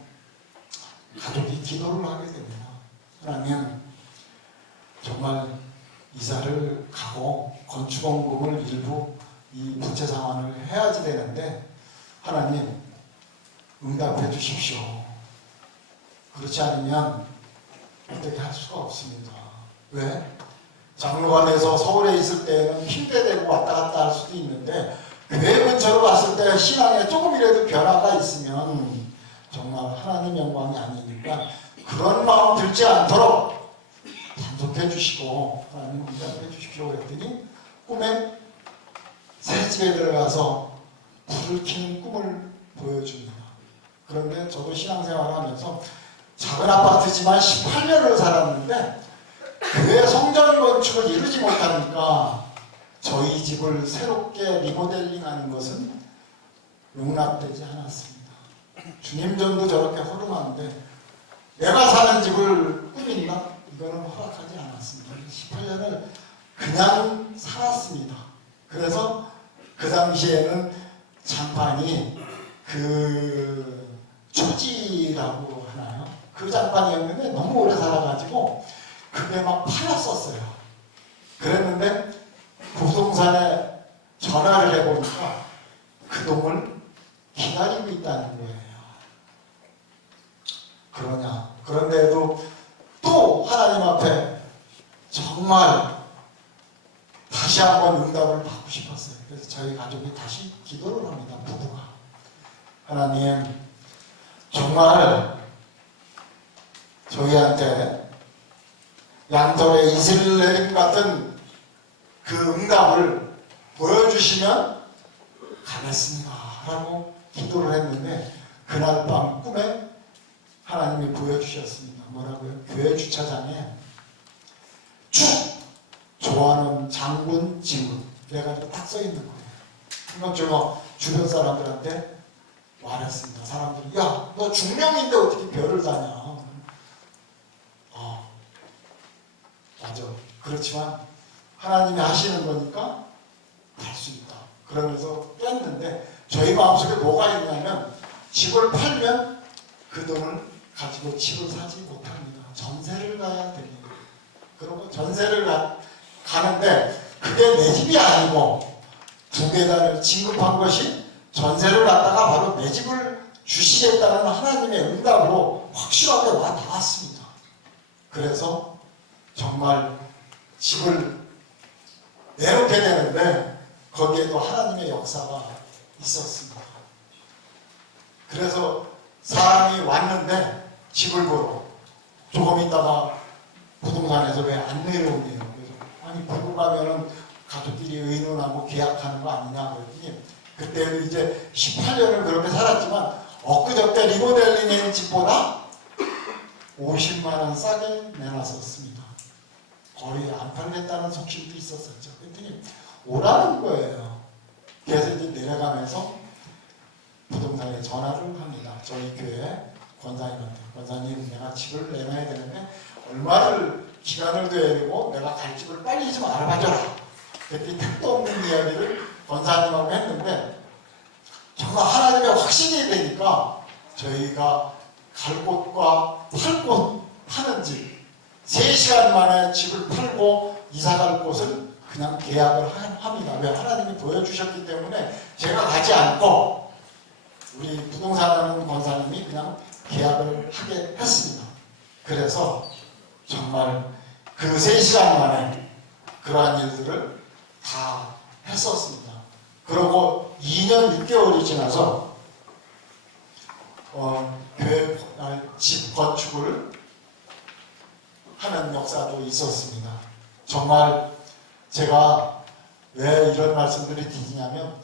가족이 기도를 하게 됩니다. 하나님, 정말 이사를 가고 건축원금을 일부 이 부채 상환을 해야지 되는데 하나님 응답해 주십시오. 그렇지 않으면 어떻게 할 수가 없습니다. 왜? 장로가 돼서 서울에 있을 때는 핑계대고 왔다 갔다 할 수도 있는데 교회 근처로 갔을 때 신앙에 조금이라도 변화가 있으면 정말 하나님 영광이 아니니까 그런 마음 들지 않도록 단속해 주시고 하나님 응답해 주십시오 그랬더니 꿈에 새 집에 들어가서 불을 켜는 꿈을 보여줍니다. 그런데 저도 신앙생활을 하면서 작은 아파트지만 18년을 살았는데 교회 성전 건축을 이루지 못하니까 저희 집을 새롭게 리모델링하는 것은 용납되지 않았습니다. 주님 전도 저렇게 허름한데 내가 사는 집을 꾸민다? 이거는 허락하지 않았습니다. 18년을 그냥 살았습니다. 그래서 그 당시에는 장판이 그 초지라고 하나요? 그 장판이었는데 너무 오래 살아가지고 그게 막 팔렸었어요. 그랬는데 부동산에 전화를 해보니까 그 동을 기다리고 있다는 거예요. 그러냐? 그런데도 또 하나님 앞에 정말 다시 한번 응답을 받고 싶었어요. 그래서 저희 가족이 다시 기도를 합니다. 부부가. 하나님, 정말 저희한테 양털의 이슬 내림 같은 그 응답을 보여주시면 가겠습니다 라고 기도를 했는데 그날 밤 꿈에 하나님이 보여주셨습니다. 뭐라고요? 교회 주차장에 축! 좋아하는 장군 지문 그래가지고 딱 써있는 거예요. 그건 제가 주변 사람들한테 말했습니다. 사람들이 야, 너 중령인데 어떻게 별을 다냐. 맞아. 그렇지만 하나님이 하시는 거니까 갈 수 있다. 그러면서 뺐는데 저희 마음속에 뭐가 있냐면 집을 팔면 그 돈을 가지고 집을 사지 못합니다. 전세를 가야 됩니다. 그리고 전세를 가는데 그게 내 집이 아니고 두 계단을 진급한 것이 전세를 갖다가 바로 내 집을 주시겠다는 하나님의 응답으로 확실하게 와 닿았습니다. 그래서 정말 집을 내놓게 되는데 거기에도 하나님의 역사가 있었습니다. 그래서 사람이 왔는데 집을 보러 조금 있다가 부동산에서 왜 안 내려오네요. 그래서 아니 보고 가면은 가족끼리 의논하고 계약하는 거 아니냐 그랬더니 그때는 이제 18년을 그렇게 살았지만 엊그저께 리모델링한 집보다 50만 원 싸게 내놨었습니다. 거의 안 팔겠다는 속심도 있었었죠. 그랬더니 오라는 거예요. 그래서 이제 내려가면서 부동산에 전화를 합니다. 저희 교회 권사님한테. 권사님 내가 집을 내놔야 되는데 얼마를 기간을 둬야 되고 내가 갈 집을 빨리 좀 알아봐줘라. 그랬더니 택도 없는 이야기를 권사님하고 했는데 정말 하나님의 확신이 되니까 저희가 갈 곳과 팔 곳 파는 집 3시간 만에 집을 팔고 이사 갈 곳을 그냥 계약을 합니다. 왜? 하나님이 보여주셨기 때문에 제가 가지 않고 우리 부동산하는 권사님이 그냥 계약을 하게 했습니다. 그래서 정말 그 3시간 만에 그러한 일들을 다 했었습니다. 그리고 2년 6개월이 지나서 교회 집 건축을 하는 역사도 있었습니다. 정말 제가 왜 이런 말씀들을 드리냐면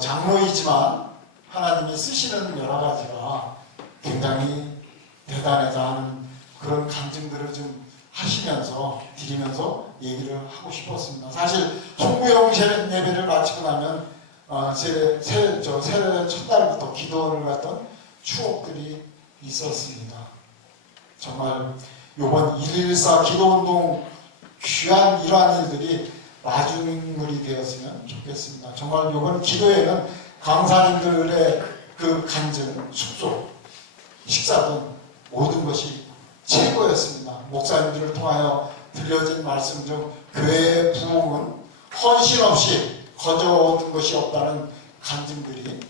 장로이지만 하나님이 쓰시는 여러 가지가 굉장히 대단하다는 그런 간증들을 좀 하시면서 드리면서 얘기를 하고 싶었습니다. 사실 총무용 예배를 마치고 나면 새해 첫날부터 기도를 갔던 추억들이 있었습니다. 정말 이번 114 기도운동 귀한 이러한 일들이 마중물이 되었으면 좋겠습니다. 정말 이번 기도에는 강사님들의 그 간증, 숙소, 식사 등 모든 것이 최고였습니다. 목사님들을 통하여 들려진 말씀 중 교회의 부흥은 헌신 없이 거저 얻은 것이 없다는 간증들이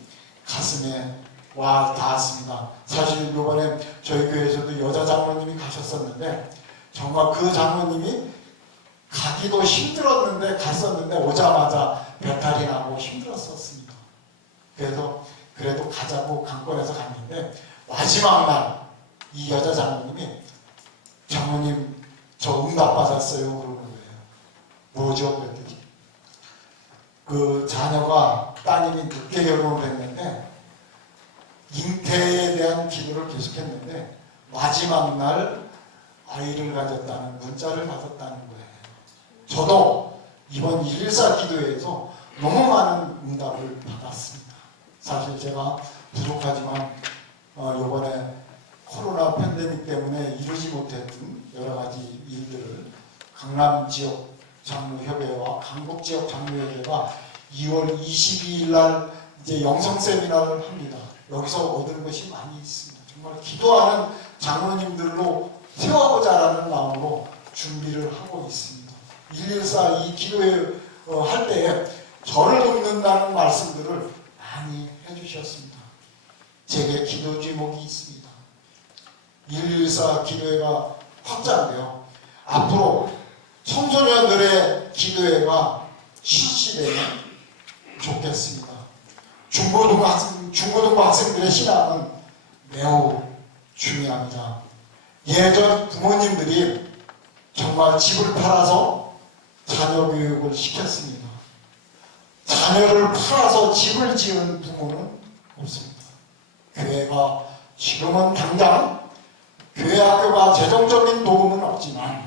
가슴에 와 닿았습니다. 사실 이번에 저희 교회에서도 여자 장로님이 가셨었는데 정말 그 장로님이 가기도 힘들었는데 갔었는데 오자마자 배탈이 나고 힘들었었습니다. 그래서 그래도 가자고 강권해서 갔는데 마지막 날 이 여자 장로님이 장로님 저 응답 받았어요 그러는 거예요. 뭐죠? 그랬더니 그 자녀가 따님이 늦게 결혼을 했는데 잉태에 대한 기도를 계속했는데 마지막 날 아이를 가졌다는 문자를 받았다는 거예요. 저도 이번 114 기도회에서 너무 많은 응답을 받았습니다. 사실 제가 부족하지만 이번에 코로나 팬데믹 때문에 이루지 못했던 여러 가지 일들을 강남 지역 장로협회와 강북 지역 장로협회가 2월 22일 날 이제 영성 세미나를 합니다. 여기서 얻은 것이 많이 있습니다. 정말 기도하는 장로님들로 세워보자라는 마음으로 준비를 하고 있습니다. 114 이 기도회 할 때에 저를 돕는다는 말씀들을 많이 해주셨습니다. 제게 기도 제목이 있습니다. 114 기도회가 확장되어 앞으로 청소년들의 기도회가 실시되면 좋겠습니다. 중고등부 학생들의 신앙은 매우 중요합니다. 예전 부모님들이 정말 집을 팔아서 자녀 교육을 시켰습니다. 자녀를 팔아서 집을 지은 부모는 없습니다. 교회가 지금은 당장 교회 학교가 재정적인 도움은 없지만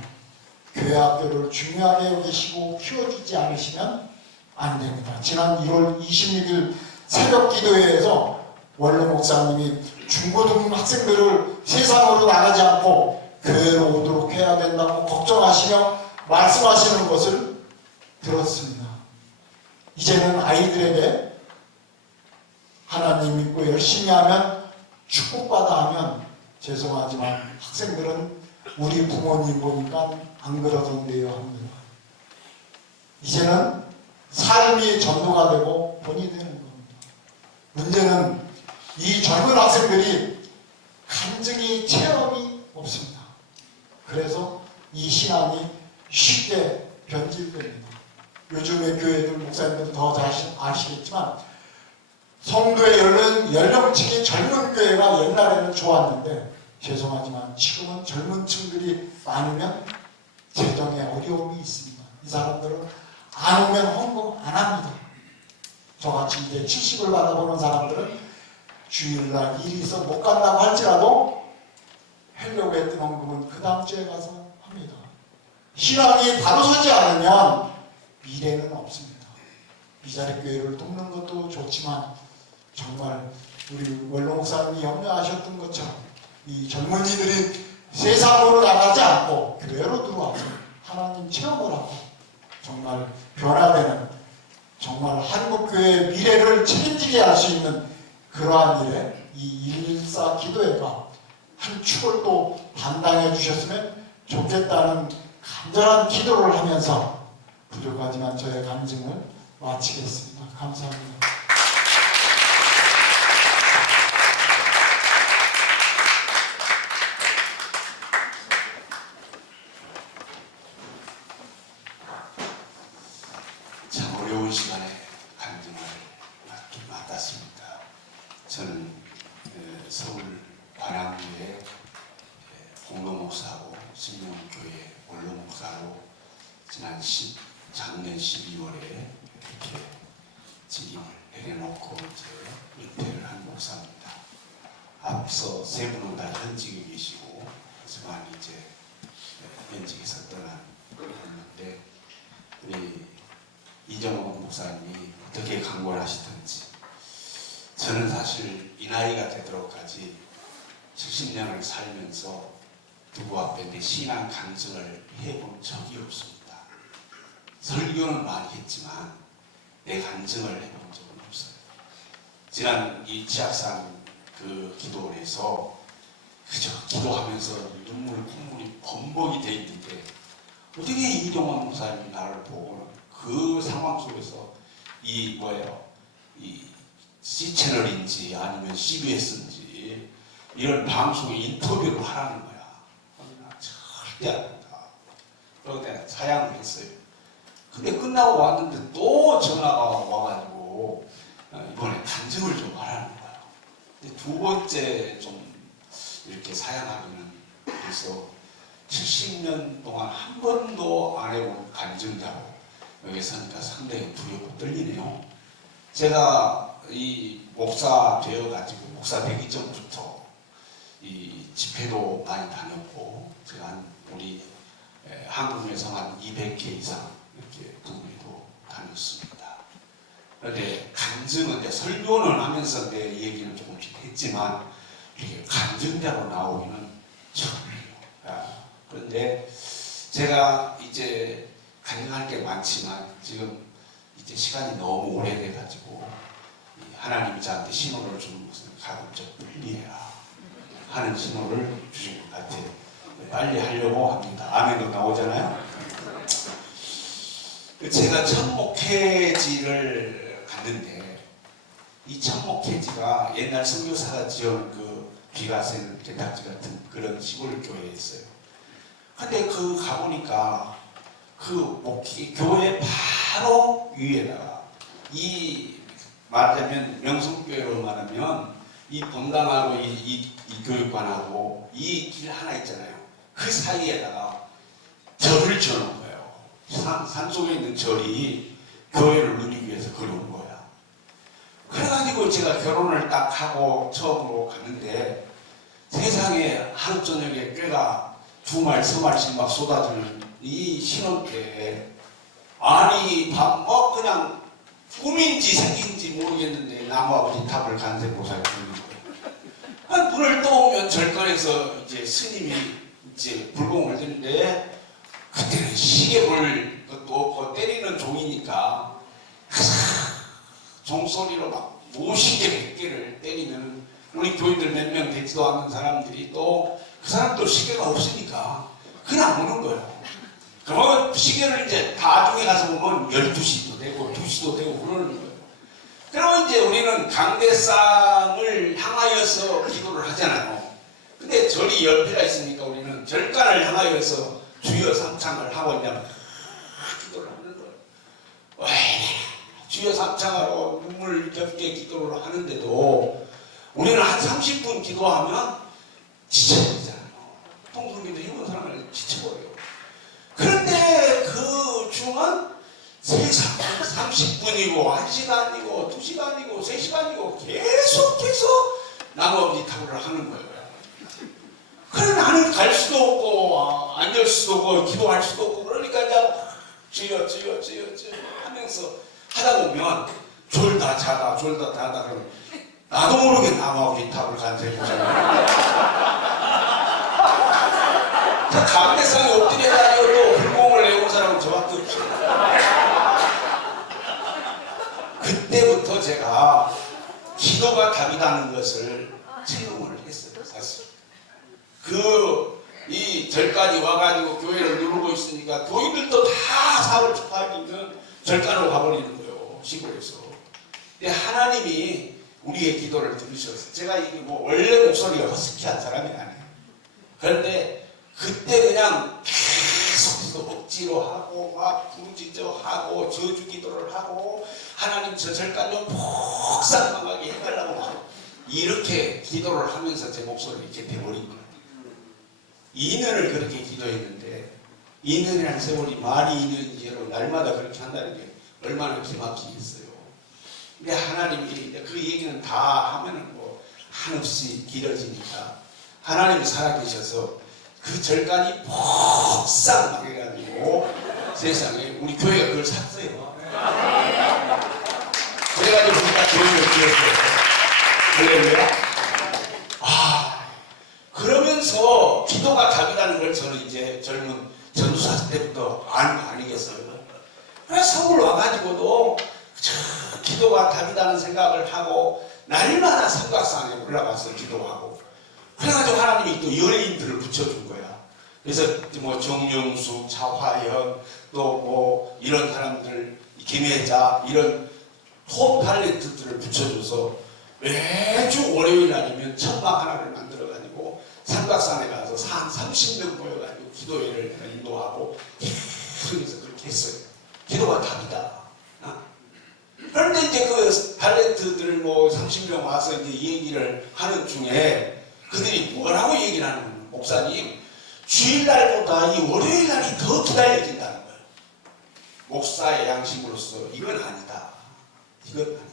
교회 학교를 중요하게 여기시고 키워주지 않으시면 안 됩니다. 지난 1월 26일 새벽 기도회에서 원로 목사님이 중고등 학생들을 세상으로 나가지 않고 교회로 오도록 해야 된다고 걱정하시며 말씀하시는 것을 들었습니다. 이제는 아이들에게 하나님 믿고 열심히 하면 축복받아 하면 죄송하지만 학생들은 우리 부모님 보니까 안 그러던데요 합니다. 이제는 삶이 전도가 되고 본이 되는 겁니다. 문제는 이 젊은 학생들이 간증이 체험이 없습니다. 그래서 이 신앙이 쉽게 변질됩니다. 요즘의 교회들 목사님들은 더 잘 아시겠지만 성도의 연령층이 젊은 교회가 옛날에는 좋았는데 죄송하지만 지금은 젊은 층들이 많으면 재정에 어려움이 있습니다. 이 사람들은 안 오면 헌금 안 합니다. 저같이 이제 70을 받아보는 사람들은 주일날 일이 있어 못 간다고 할지라도 하려고 했던 헌금은 그 다음 주에 가서 합니다. 신앙이 바로 서지 않으면 미래는 없습니다. 미자립 교회를 돕는 것도 좋지만 정말 우리 원로 목사님이 염려하셨던 것처럼 이 젊은이들이 세상으로 나가지 않고 교회로 들어와서 하나님 체험을 하고 정말 변화되는 정말 한국교회의 미래를 책임지게 할 수 있는 그러한 일에 이 114 기도회가 한 축을 또 담당해 주셨으면 좋겠다는 간절한 기도를 하면서 부족하지만 저의 간증을 마치겠습니다. 감사합니다. 참 어려운 시간에 간증을 맡았습니다. 저는 서울 관악구의 공동 목사하고 신명교회 원로 목사로 작년 12월에 이렇게 직임을 내려놓고 이제 은퇴를 한 목사입니다. 앞서 세 분은 다 현직에 계시고 저만 이제 현직에서 떠났는데 우리 이정옥 목사님이 어떻게 강권을 하시든지 저는 사실 이 나이가 되도록까지 70년을 살면서 누구 앞에 내 신앙 간증을 해본 적이 없습니다. 설교는 많이 했지만 내 간증을 해본 적은 없어요. 지난 이 치악산 그 기도원에서 그저 기도하면서 콧물이 범벅이 돼 있는데 어떻게 이종원 목사님이 나를 보고는 그 상황 속에서 이 C채널인지 아니면 CBS인지 이런 방송에 인터뷰를 하라는 거야. 나 절대 안 된다. 그러고 내가 사양을 했어요. 근데 끝나고 왔는데 또 전화가 와가지고 이번에 간증을 좀 하라는 거야. 근데 두 번째 좀 이렇게 사양하기는 그래서 70년 동안 한 번도 안 해본 간증자고 여기 서니까 상당히 두렵고 떨리네요. 제가 이 목사 되어가지고 목사 되기 전부터 이 집회도 많이 다녔고 제가 우리 한국에서 한 200회 이상 이렇게 북미도 다녔습니다. 그런데 간증은 설교는 하면서 내 얘기는 조금씩 했지만 이렇게 간증자로 나오기는 처음이에요. 그런데 제가 이제 간증할 게 많지만 지금 이제 시간이 너무 오래돼가지고 하나님이 저한테 신호를 주는 것은 가끔 좀 빨리 해라 하는 신호를 주신 것 같아요. 빨리 하려고 합니다. 아멘도 나오잖아요. 제가 첫 목회지를 갔는데 이 첫 목회지가 옛날 선교사가 지은 그 비가 새는 개딱지 같은 그런 시골 교회였어요. 근데 그 가보니까 그 목회 교회 바로 위에다가 이 말하자면 명성교회로 말하면 이 본당하고 이 교육관하고 이 길 하나 있잖아요. 그 사이에다가 절을 지어놓은 거예요. 산 속에 있는 절이 교회를 누리기 위해서 걸어온 거야. 그래가지고 제가 결혼을 딱 하고 처음으로 갔는데 세상에 하루 저녁에 꾀가 2말, 3말씩 막 쏟아지는 이 신혼 때 아니 뭐 그냥 꿈인지 생긴지 모르겠는데 나무 아버지 탑을 간세보살 부르는 거예요. 한 불을 떠오면 절간에서 이제 스님이 이제 불공을 드는데 그때는 시계 볼 것도 없고 때리는 종이니까 종소리로 막 50개, 100개를 때리는 우리 교인들 몇 명 되지도 않는 사람들이 또 그 사람도 시계가 없으니까 그냥 오는 거예요. 그러면 시계를 이제 나중에 가서 보면 12시도 되고 2시도 되고 그러는 거예요. 그러면 이제 우리는 강대상을 향하여서 기도를 하잖아요. 근데 절이 옆에가 있으니까 우리는 절간을 향하여서 주여 삼창을 하고 이제 기도를 하는 거예요. 주여 삼창하고 눈물 겹게 기도를 하는데도 우리는 한 30분 기도하면 지쳐버리잖아요. 통성기도 힘든 사람을 지쳐버려요. 그런데 그 중은 세상 30분이고 1시간이고 2시간이고 3시간이고 계속해서 나무아버지 탑을 하는 거예요. 그래 나는 갈 수도 없고 앉을 수도 없고 기도할 수도 없고 그러니까 이제 주여 하면서 하다 보면 졸다 자다 그러면 나도 모르게 나무아버지 탑을 간세해보잖아요. 강대상에 엎드려 다니고 불공을 내온 사람은 저밖에 없어요. 그때부터 제가 기도가 답이라는 것을 체험을 했어요. 사실 이 절까지 와가지고 교회를 누르고 있으니까 교인들도 다 사흘 축하하기는 절간으로 가버리는 거예요. 시골에서. 근데 하나님이 우리의 기도를 들으셔서 제가 이게 뭐 원래 목소리가 허스키한 사람이 아니에요. 그런데 그때 그냥 계속 억지로 하고 막 부르짖어 하고 저주 기도를 하고 하나님 저 절간 좀 폭삭망하게 해달라고 하고 이렇게 기도를 하면서 제 목소리가 이렇게 돼버린 거예요. 2년을 그렇게 기도했는데 2년이라는 세월이 말이 2년이지로 날마다 그렇게 한다는 게 얼마나 기막히겠어요. 근데 하나님이 그 얘기는 다 하면은 뭐 한없이 길어지니까 하나님이 살아계셔서 그 절간이 폭삭 망해가지고 세상에 우리 교회가 그걸 샀어요. 그래가지고 우리가 교회를 지었어요. 할렐루야. 그러면서 기도가 답이라는 걸 저는 이제 젊은 전도사 때부터 아니겠어요. 그래서 서울 와가지고도 기도가 답이라는 생각을 하고 날마다 성곽산에 올라가서 기도하고 그래가지고 하나님이 또 연예인들을 붙여준 거야. 그래서 뭐 정영숙, 차화연 또 뭐 이런 사람들 김혜자 이런 톱 탤런트들을 붙여줘서 매주 월요일 아니면 천막 하나를 만들어가지고 삼각산에 가서 한 30명 모여가지고 기도회를 인도하고 그래서 그렇게 했어요. 기도가 답이다. 그런데 이제 그 탤런트들 뭐 30명 와서 이제 얘기를 하는 중에 그들이 뭐라고 얘기를 하는 거예요? 목사님, 주일날보다 이 월요일날이 더 기다려진다는 거예요. 목사의 양심으로서 이건 아니다. 이건 아니다.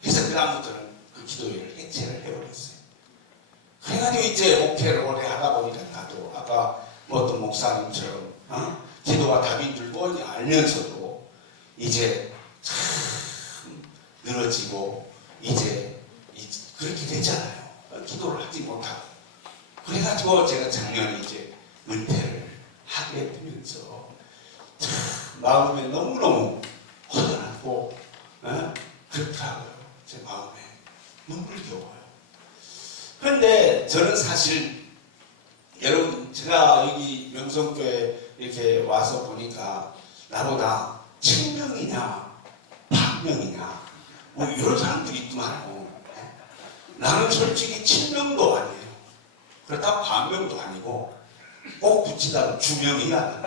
그래서 그다음부터는 그 기도회를 해체를 해버렸어요. 그래가지고 이제 목회를 오래 하다 보니까 나도 아까 뭐 어떤 목사님처럼 기도가 답인 줄 뻔히 알면서도 이제 참 늘어지고 이제 그렇게 됐잖아요. 기도를 하지 못하고 그래가지고 제가 작년에 이제 은퇴를 하게 되면서 참 마음에 너무너무 허전하고 그렇더라고요. 제 마음에 눈물겨워요. 그런데 저는 사실 여러분 제가 여기 명성교회 이렇게 와서 보니까 나보다 친명이냐 반명이냐 뭐 이런 사람들이 있더만요. 나는 솔직히 친명도 아니에요. 그렇다고 반명도 아니고 꼭 붙이다가 주명이야.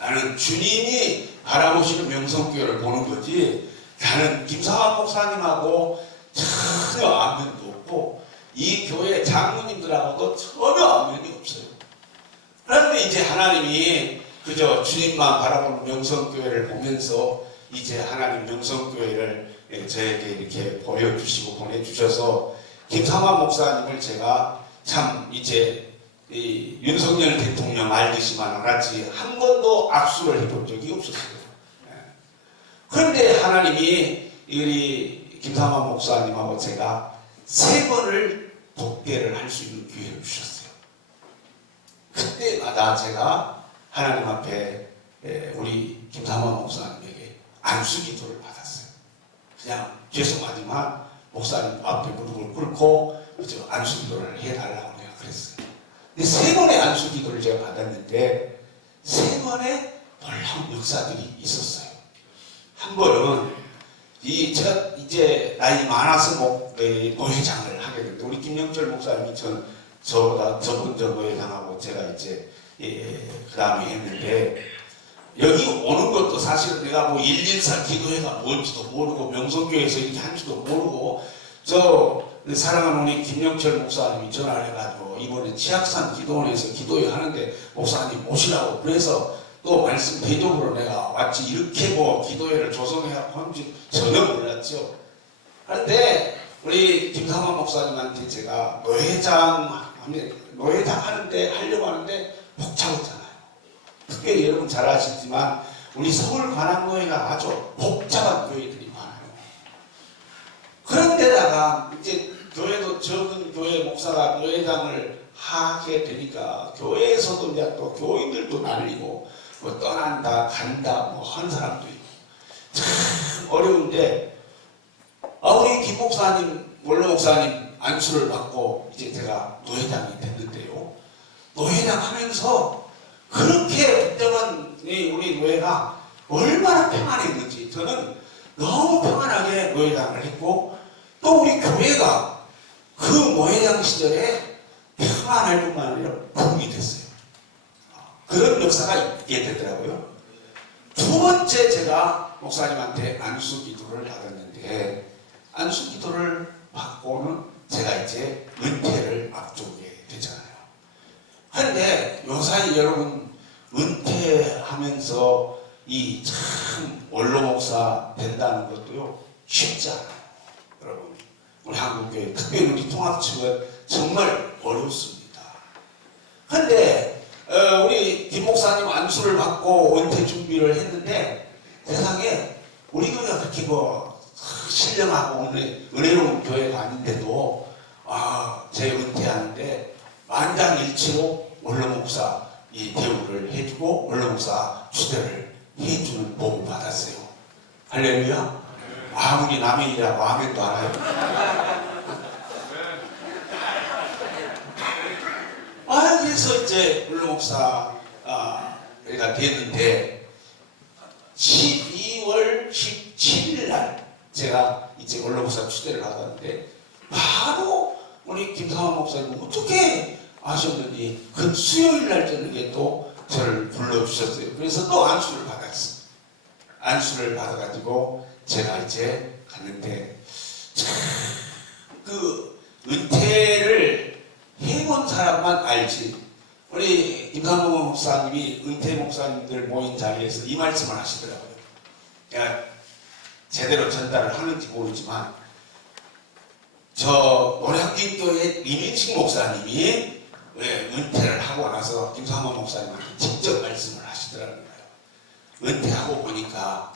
나는 주님이 바라보시는 명성교회를 보는 거지 나는 김상환 목사님하고 전혀 안면도 없고 이 교회 장로님들하고도 전혀 안면이 없어요. 그런데 이제 하나님이 그저 주님만 바라보는 명성교회를 보면서 이제 하나님 명성교회를 저에게 이렇게 보여주시고 보내주셔서 김삼환 목사님을 제가 참 이제 이 윤석열 대통령 알듯이만 알았지 한 번도 악수를 해본 적이 없었어요. 그런데 하나님이 우리 김삼환 목사님하고 제가 3번을 독대를 할 수 있는 기회를 주셨어요. 그때마다 제가 하나님 앞에 우리 김삼환 목사님에게 안수 기도를 받았어요. 그냥 죄송하지만 목사님 앞에 무릎을 꿇고 그저 안수 기도를 해달라고 내가 그랬어요. 근데 3번의 안수 기도를 제가 받았는데 3번의 놀라운 역사들이 있었어요. 한 번은 제가 이제 나이 많아서 노회장을 하게 됐는데 우리 김영철 목사님이 저보다 저번 노회장하고 제가 이제 그 다음에 했는데 여기 오는 것도 사실은 내가 뭐 114 기도회가 뭔지도 모르고 명성교회에서 이렇게 한지도 모르고 사랑하는 우리 김영철 목사님이 전화를 해가지고 이번에 치악산 기도원에서 기도회 하는데 목사님 모시라고 그래서 또 말씀 대적으로 내가 왔지 이렇게 뭐 기도회를 조성해갖고 한지 전혀 몰랐죠. 그런데 우리 김상환 목사님한테 제가 노회장 하려고 하는데 복잡했잖아요. 특별히 여러분 잘 아시지만 우리 서울 관악교회가 아주 복잡한 교회들이 많아요. 그런데다가 이제 교회도 적은 교회 목사가 노회장을 하게 되니까 교회에서도 이제 또 교인들도 날리고 뭐 떠난다 간다 뭐 하는 사람도 있고 참 어려운데 우리 김 목사님 원로 목사님 안수를 받고 이제 제가 노회장이 됐는데요. 노회장 하면서 그렇게 복잡한 우리 노회가 얼마나 평안했는지 저는 너무 평안하게 노회장을 했고 또 우리 교회가 그 노회장 시절에 평안할 뿐만 아니라 부흥이 됐어요. 그런 역사가 있게 되더라고요. 두 번째 제가 목사님한테 안수 기도를 받았는데 안수 기도를 받고는 제가 이제 은퇴를 앞두게 되잖아요. 그런데 요사이 여러분 은퇴하면서 이 참 원로 목사 된다는 것도요 쉽지 않아요. 여러분 우리 한국교회 특별히 우리 통합 측은 정말 어렵습니다. 그런데 우리 김 목사님 안수를 받고 은퇴 준비를 했는데 세상에 우리 교회가 그렇게 뭐 신령하고 은혜로운 교회가 아닌데도 제 은퇴하는데 만장일치로 원로 목사 이 대우를 해주고 원로 목사 추대를 해주는 복을 받았어요. 할렐루야. 우리 남의 일이라고 아멘도 알아요. 그래서 이제 원로 목사가 됐는데 12월 17일 날 제가 이제 원로 목사 추대를 받았는데 바로 우리 김상환 목사님 어떻게 아셨는지 그 수요일 날 저녁에 또 저를 불러주셨어요. 그래서 또 안수를 받았어요. 안수를 받아가지고 제가 이제 갔는데 그 은퇴를 해본 사람만 알지. 우리 김상범 목사님이 은퇴 목사님들 모인 자리에서 이 말씀을 하시더라고요. 제가 제대로 전달을 하는지 모르지만 저 노량진교회 이민식 목사님이 은퇴를 하고 나서 김상범 목사님한테 직접 말씀을 하시더라고요. 은퇴하고 보니까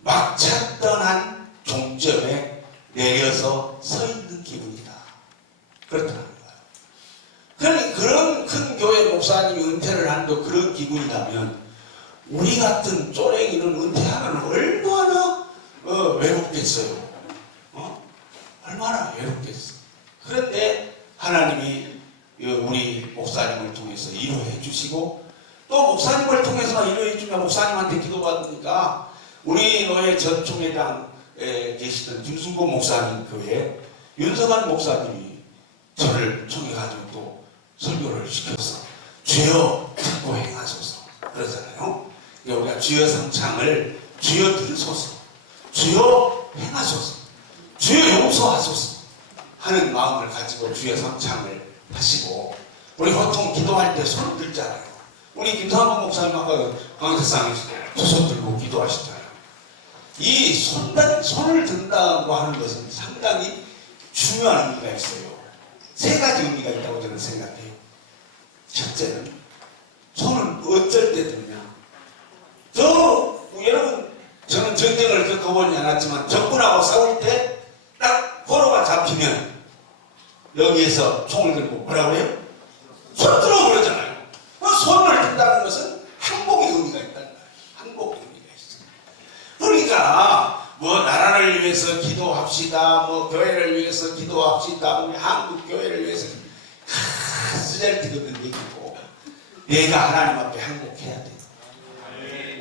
막 찾던 한 종점에 내려서 서 있는 기분이다. 그렇더라고요. 그런 큰 교회 목사님이 은퇴를 한도 그런 기분이라면 우리 같은 쪼랭이는 은퇴하면 얼마나 외롭겠어요. 얼마나 외롭겠어. 그런데 하나님이 우리 목사님을 통해서 위로해 주시고 또 목사님을 통해서 위로해 주면 목사님한테 기도받으니까 우리 노예 전총회장에 계시던 김순보 목사님 교회 윤석한 목사님이 저를 청해가지고 또 설교를 시켜서 주여 듣고 행하소서 그러잖아요. 우리가 주여 성창을 주여 들으소서 주여 행하소서 주여 용서하소서 하는 마음을 가지고 주여 성창을 하시고 우리 보통 기도할 때 손을 들잖아요. 우리 김상범 목사님 아까 강세상에서 두 손 들고 기도하시잖아요. 이 손을 든다고 하는 것은 상당히 중요한 의미가 있어요. 세 가지 의미가 있다고 저는 생각해요. 첫째는 손은 어쩔 때 드냐. 여러분, 저는 전쟁을 겪어보지 않았지만 적군하고 싸울 때 딱 포로가 잡히면 여기에서 총을 들고 뭐라고 해요? 손 들어 그러잖아요. 손을 든다는 것은 항복의 의미가 있다는 거예요. 항복의 의미가 있어요. 그러니까 뭐 나라를 위해서 기도합시다, 뭐 교회를 위해서 기도합시다, 우리 한국 교회를 위해서 쓰잘데없는 얘기고 내가 하나님 앞에 항복해야 돼요.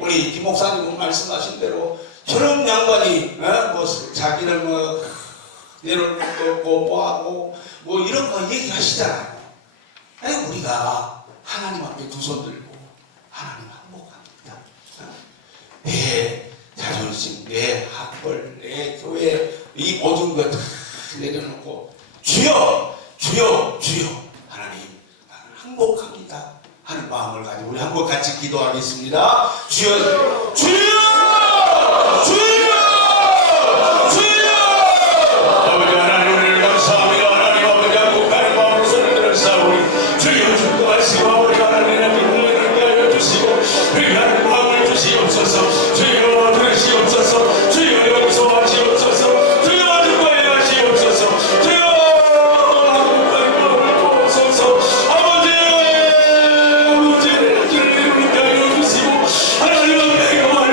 우리 김 목사님은 말씀하신 대로 저런 양반이 뭐 자기를 뭐 내려놓을 거 없고 뭐하고 뭐 이런 거 얘기하시잖아요. 아니 우리가 하나님 앞에 두 손 들고 하나님 항복합니다. 내 자존심, 내 학벌, 내 교회 이 모든 것 내려놓고 주여 주여 주여 하나님 나는 항복합니다 하는 마음을 가지고 우리 한번 같이 기도하겠습니다. 주여 주여 주여 주여. 아버지 하나님을 감사합니다. 하나님 아버지 항복하는 마음으로 손을 들어 싸우니 주여 축복하시고 아버지 하나님의 믿음을 하여 주시고 회개하는 마음을 주시옵소서. 주여 들으시옵소서. 주여 여기서 하시옵소서. 주여 아줌마에 하시옵소서. 주여 항복하는 마음을 주옵소서. 아버지 주를 하여 주시고 하나님 앞에 영광을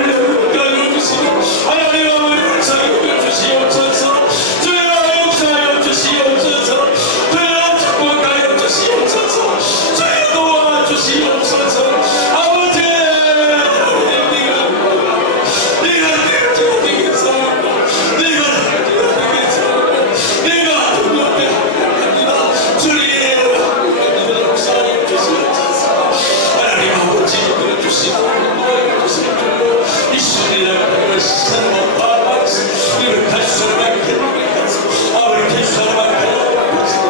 하여 주시고 하나님 아버지를 사용해 주시옵소서. 주여 역사하여 주시옵소서. 주여 축복하여 주시옵소서. 주여 도와주시옵소서. 아버지 내가 되겠어. 내가 주 앞에 합니다. 주님 역사하여 주시옵소서. 하나님 아버지 들어주시고 이 시대를 세상과 바라보시고 이를 달성하게 해주시고 아버지 달성하게 해주시고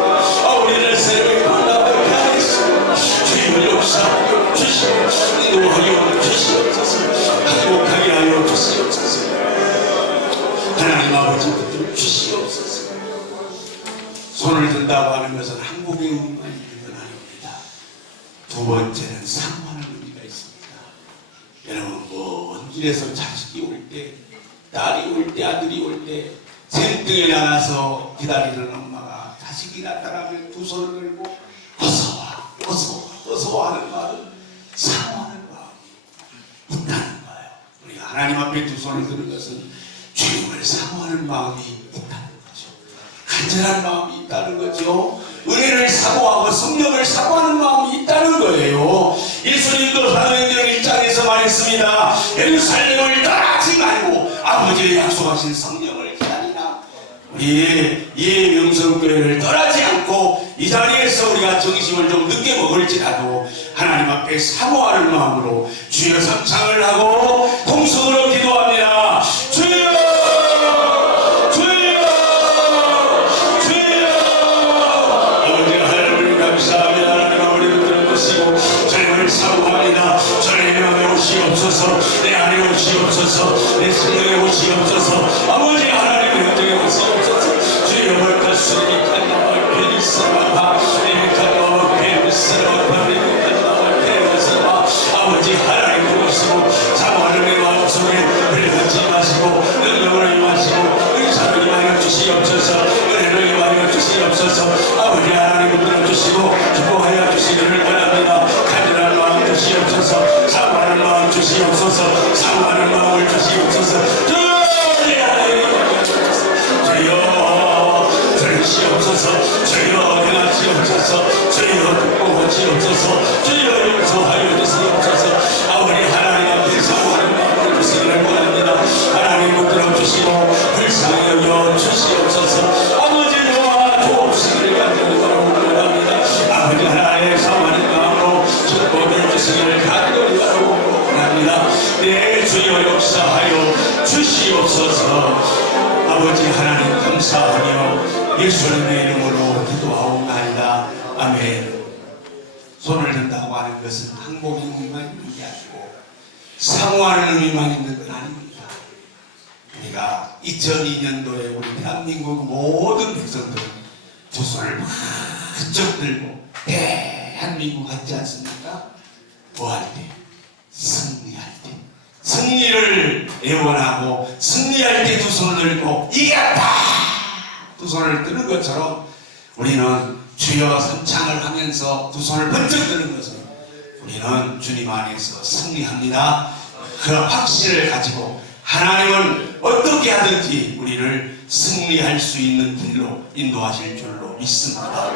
아버지를 세상에 바라보게 하시고 주님을 역사하여 주시고 인도하여 주시옵소서. 행복하게 하여 주시옵소서. 하나님 아버지 붙들어 주시옵소서. 손을 든다고 하는 것은 한국의 의미만 있는 건 아닙니다. 두 번째는 상호하는 의미가 있습니다. 여러분 먼 길에서 자식이 올 때, 딸이 올 때, 아들이 올 때 생등에 나가서 기다리는 엄마가 자식이 나타나면 두 손을 들고 어서와 어서와 어서와 하는 말은 상호하는 마음이 있다는 거예요. 우리가 하나님 앞에 두 손을 드는 것은 주님을 사모하는 마음이 있다는 거죠. 간절한 마음이 있다는 거죠. 은혜를 사모하고 성령을 사모하는 마음이 있다는 거예요. 예수님도 사도행전 1장에서 말했습니다. 예루살렘을 떠나지 말고 아버지의 약속하신 성령을 기다리라. 우리 예명성교회를 떠나지 않고 이 자리에서 우리가 정심을 좀 늦게 먹을지라도 하나님 앞에 사모하는 마음으로 주여 삼창을 하고 통성으로 기도합니다. 주여 주여 주여. 아버지 하나님을 감사합니다. 하나님 아버지를 들어주시고 주님을 사모합니다. 주님의 안에 오시옵소서. 내 안에 오시옵소서. 내 생명에 오시옵소서. 아버지 하나님의 현장에 오시옵소서. 주여 벌가수님이 간나와 베리스마하 에미카나와 베리스마하 베리카나와 베리스마하. 아버지 하나님 보시고 사모하는 내 마음속에 흘려듣지 마시고 능력을 임하시고 은사를 임하여 주시옵소서. 은혜를 임하여 주시옵소서. 아버지 하나님 들어주시고 축복하여 주시기를 원합니다. 간절한 마음 주시옵소서. 사모하는 마음 주시옵소서. 사모하는 마음을 주시옵소서. 주여 들으시옵소서. 주여 행하시옵소서. 주여 축복하시옵소서. 주여 용서하여 주시옵소서. 아버지 하나님 앞에 사모하는 마음을 주시기를 원합니다. 하나님 붙들어 주시고 불쌍히 여겨 주시옵소서. 아버지 도와주시기를 간절히 원합니다. 아버지 하나님 사모하는 마음으로 축복을 주시기를 간절히 원합니다. 내 주여 역사하여 주시옵소서. 아버지 하나님 감사하며 예수님의 이름으로 기도하옵나이다. 아멘. 손을 든다고 하는 것은 항복의 의미만 있는 게 아니고 사모하는 의미만 있는 건 아닙니다. 우리가 2002년도에 우리 대한민국 모든 백성들은 두 손을 번쩍 들고 대한민국 같지 않습니까? 뭐 할 때? 승리할 때. 승리를 애원하고 승리할 때 두 손을 들고 이겼다! 두 손을 드는 것처럼 우리는 주여 선창을 하면서 두 손을 번쩍 드는 것은 우리는 주님 안에서 승리합니다. 그런 확신을 가지고 하나님은 어떻게 하든지 우리를 승리할 수 있는 길로 인도하실 줄로 믿습니다.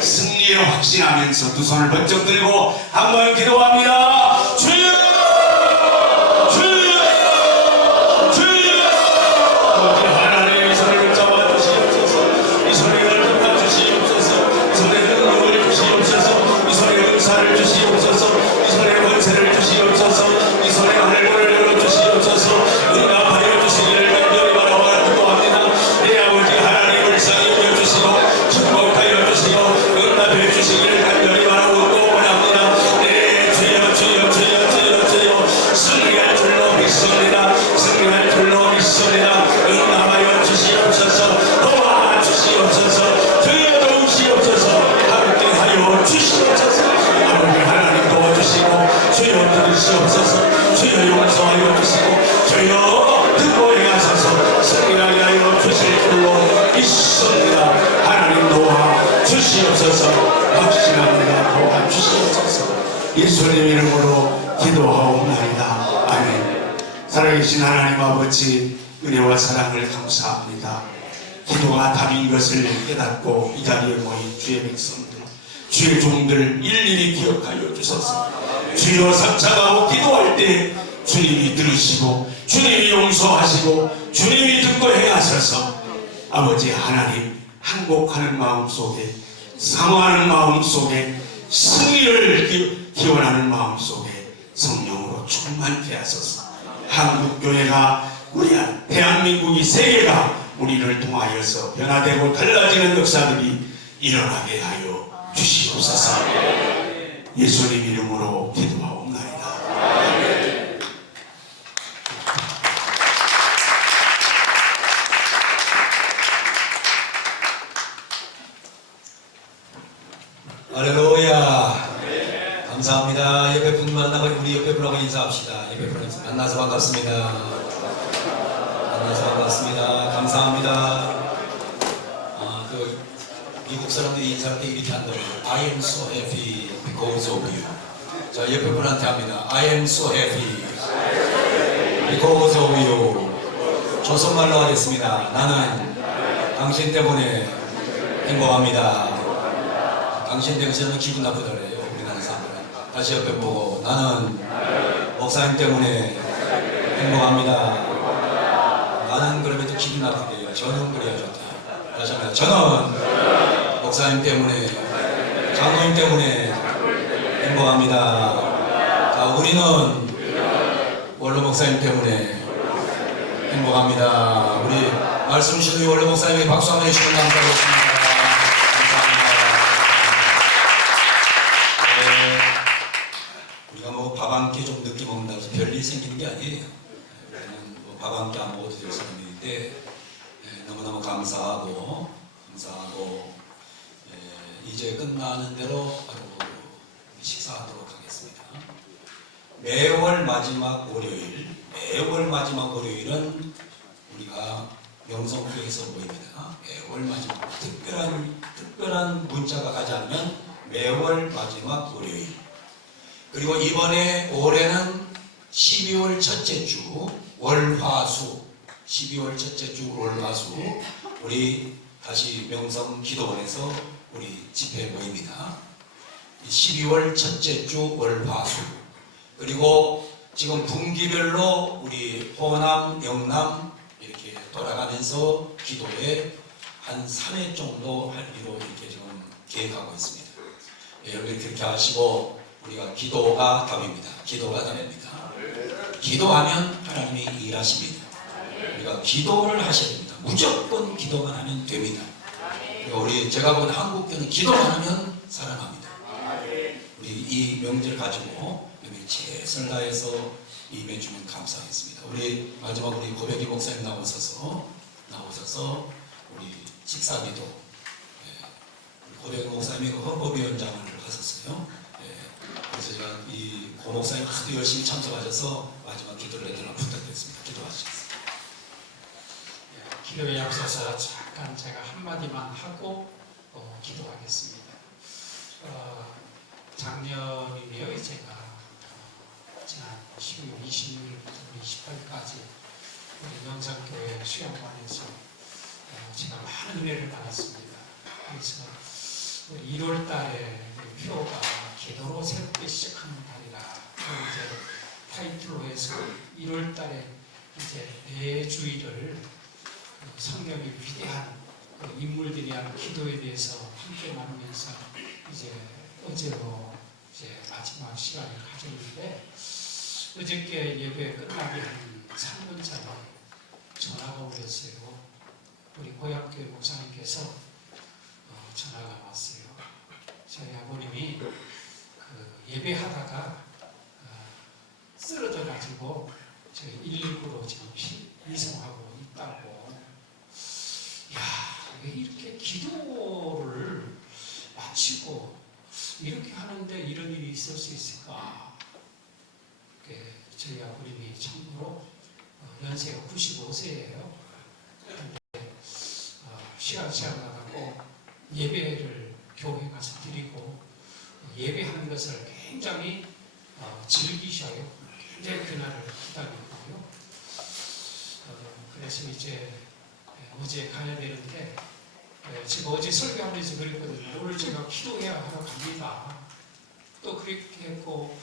승리를 확신하면서 두 손을 번쩍 들고 한번 기도합니다. 주여! 주여 용서하여 주시고 주여 듣고 행하소서 승리하게 하여 주실 줄로 믿습니다. 하나님 도와 주시옵소서. 확신합니다. 도와 주시옵소서. 예수님 이름으로 기도하옵나이다. 아멘. 살아계신 하나님 아버지 은혜와 사랑을 감사합니다. 기도가 답인 것을 깨닫고 이 자리에 모인 주의 백성들 주의 종들 일일이 기억하여 주소서. 주여 삼창하고 기도할 때 주님이 들으시고 주님이 용서하시고 주님이 듣고 행하셔서 아버지 하나님 항복하는 마음속에 사모하는 마음속에 승리를 기원하는 마음속에 성령으로 충만케 하소서. 한국교회가 우리 대한민국이 세계가 우리를 통하여서 변화되고 달라지는 역사들이 일어나게 하여 주시옵소서. 예수님 이름으로 기도하옵나이다. 할렐루야. 감사합니다. 예배 분 만나고 우리 옆에 분하고 인사합시다. 예배 분 만나서 반갑습니다. 만나서 반갑습니다. 감사합니다. 미국 사람들이 인사할 때 이렇게 한다고 해요. I am so happy because of you. 자, 옆에 분한테 합니다. I am so happy because of you. 조선말로 하겠습니다. 나는 당신 때문에 행복합니다. 당신 때문에 기분 나쁘다 그래요. 우리나라 사람들은. 다시 옆에 보고 나는 목사님 때문에 행복합니다. 나는 그러면 또 기분 나쁘게 해요. 저는 그래야 좋다. 다시 한번 저는 목사님 때문에 장로님 때문에 행복합니다. 자, 우리는 원로 목사님 때문에 행복합니다. 우리 말씀 주신 우리 원로 목사님에게 박수 한번 해주시면 감사하겠습니다. 우리가 뭐 밥 한 끼 좀 늦게 먹는다고 해서 별일 생기는 게 아니에요. 우리는 뭐 밥 한 끼 안 먹어도 될 사람인데 너무너무 감사하고 이제 끝나는 대로 바로 식사하도록 하겠습니다. 매월 마지막 월요일은 우리가 명성교회에서 모입니다. 매월 마지막 특별한 문자가 가지 않으면 매월 마지막 월요일. 그리고 이번에 올해는 12월 첫째 주 월화수 12월 첫째 주 월화수 우리 다시 명성 기도원에서 우리 집회 모입니다. 12월 첫째 주 월화수. 그리고 지금 분기별로 우리 호남, 영남 이렇게 돌아가면서 기도에 한 3회 정도 하기로 이렇게 지금 계획하고 있습니다. 여러분 그렇게 하시고 우리가 기도가 답입니다. 기도가 답입니다. 기도하면 하나님이 일하십니다. 우리가 기도를 하셔야 됩니다. 무조건 기도만 하면 됩니다. 우리 제가 본 한국교는 기도만 하면 살아납니다. 우리 우리 이 명절 가지고 우리 최선을 다해서 임해주면 감사하겠습니다. 우리 마지막 우리 고백기 목사님 나오셔서 우리 식사기도 우리 고백기 목사님이 헌법위원장을 하셨어요. 그래서 제가 이 고 목사님 하도 열심히 참석하셔서 마지막 기도를 해달라고 부탁드렸습니다. 기도하시겠습니다. 기도에 앞서서 잠깐 제가 한마디만 하고 기도하겠습니다. 작년이면 제가 지난 12월 26일부터 28일까지 우리 명상교회 수양관에서 제가 많은 은혜를 받았습니다. 그래서 1월 달에 표가 기도로 새롭게 시작하는 달이라 이제 타이틀로 해서 1월 달에 이제 매 주일을 성경의 위대한 인물들이 하는 기도에 대해서 함께 나누면서 이제 어제로 이제 마지막 시간을 가졌는데 어저께 예배 끝나기 한 3분 전에 전화가 오셨어요. 우리 고향교회 목사님께서 전화가 왔어요. 저희 아버님이 그 예배하다가 쓰러져 가지고 저희 119로 지금 이송하고 있다고. 야, 왜 이렇게 기도를 마치고 이렇게 하는데 이런 일이 있을 수 있을까? 저희 아버님이 참고로 연세가 95세예요. 그런데 시간마다 꼭 예배를 교회에 가서 드리고 예배하는 것을 굉장히 즐기셔요. 굉장히 그날을 기다리고요. 그래서 이제 어제 가야 되는데 제가 어제 설교하면서 그랬거든요. 오늘 제가 기도해야 하러 갑니다. 또 그렇게 했고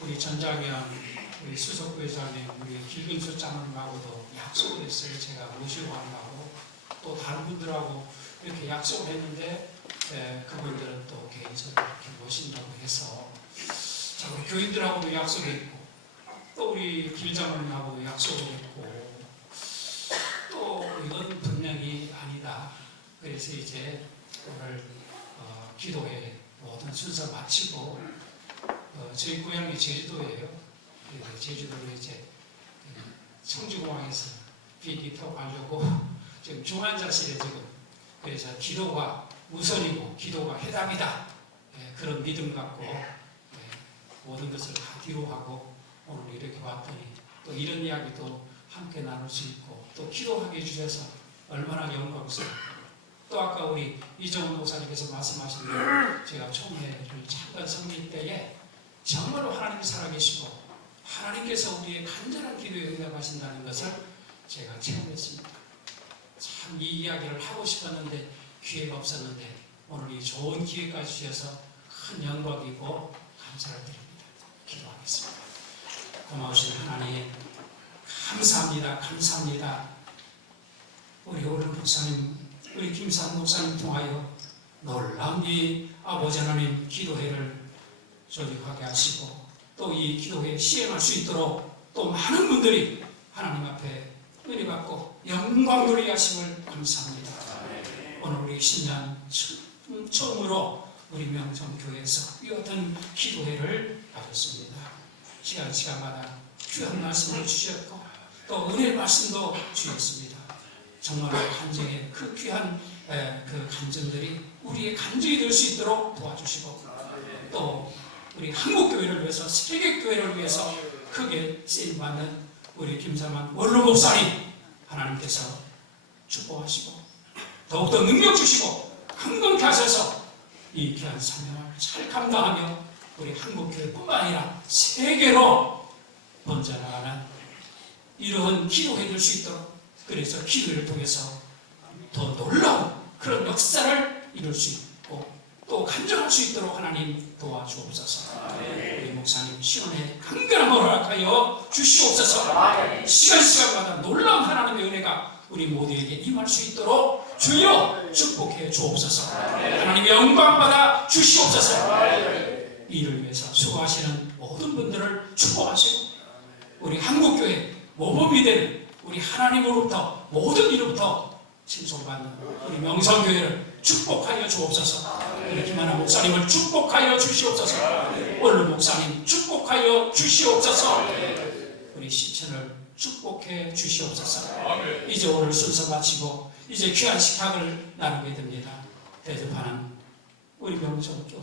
우리 전장현 우리 수석부회장님 우리 길근수 장로님하고도 약속을 했어요. 제가 모시고 간다고 또 다른 분들하고 이렇게 약속을 했는데 그분들은 또 개인적으로 이렇게 모신다고 해서 자 우리 교인들하고도 약속했고 또 우리 길장로님하고도 약속을 했고 또 이건 분명히 아니다. 그래서 이제 오늘 기도회 모든 순서 마치고 저희 고향이 제주도예요. 그래서 제주도로 이제 청주공항에서 비행기 타고 가려고 지금 중환자실에 지금 그래서 기도가 우선이고 기도가 해답이다. 그런 믿음 갖고 모든 것을 다 뒤로 하고 오늘 이렇게 왔더니 또 이런 이야기도 함께 나눌 수 있고 또 기도하게 해주셔서 얼마나 영광스럽고 또 아까 우리 이정훈 목사님께서 말씀하신 대로 제가 총회를 잠깐 섬길 때에 정말로 하나님이 살아계시고 하나님께서 우리의 간절한 기도에 응답하신다는 것을 제가 체험했습니다. 참 이 이야기를 하고 싶었는데 기회가 없었는데 오늘 이 좋은 기회까지 주셔서 큰 영광이고 감사를 드립니다. 기도하겠습니다. 고마우신 하나님 감사합니다. 감사합니다. 우리 오른 목사님 우리 김산 목사님 통하여 놀라운 이 아버지 하나님 기도회를 조직하게 하시고 또 이 기도회 시행할 수 있도록 또 많은 분들이 하나님 앞에 은혜 받고 영광 누리게 하심을 감사합니다. 오늘 우리 신년 처음으로 우리 명성교회에서 이 같은 기도회를 가졌습니다. 시간마다 귀한 말씀을 주셨고 또 은혜 말씀도 주셨습니다. 정말로 간증의 그 귀한 그 간증들이 우리의 간증이 될 수 있도록 도와주시고 또 우리 한국교회를 위해서 세계교회를 위해서 크게 쓰임받는 우리 김삼환 원로 목사님 하나님께서 축복하시고 더욱더 능력 주시고 강건케 하셔서 이 귀한 사명을 잘 감당하며 우리 한국교회뿐만 아니라 세계로 번져나가는 이러한 기도회 될 수 있도록 그래서 기도를 통해서 더 놀라운 그런 역사를 이룰 수 있고 또 간증할 수 있도록 하나님 도와주옵소서. 우리 목사님 시간에 강건함을 허락하여 주시옵소서. 시간마다 놀라운 하나님의 은혜가 우리 모두에게 임할 수 있도록 주여 축복해 주옵소서. 하나님의 영광 받아 주시옵소서. 이를 위해서 수고하시는 모든 분들을 축복하시고 우리 한국교회 모범이 되는 우리 하나님으로부터 모든 일로부터 칭송받는 우리 명성교회를 축복하여 주옵소서. 우리 김하나 목사님을 축복하여 주시옵소서. 원로 목사님 축복하여 주시옵소서. 우리 시천을 축복해 주시옵소서. 이제 오늘 순서 마치고 이제 귀한 식탁을 나누게 됩니다. 대접하는 우리 명성교회,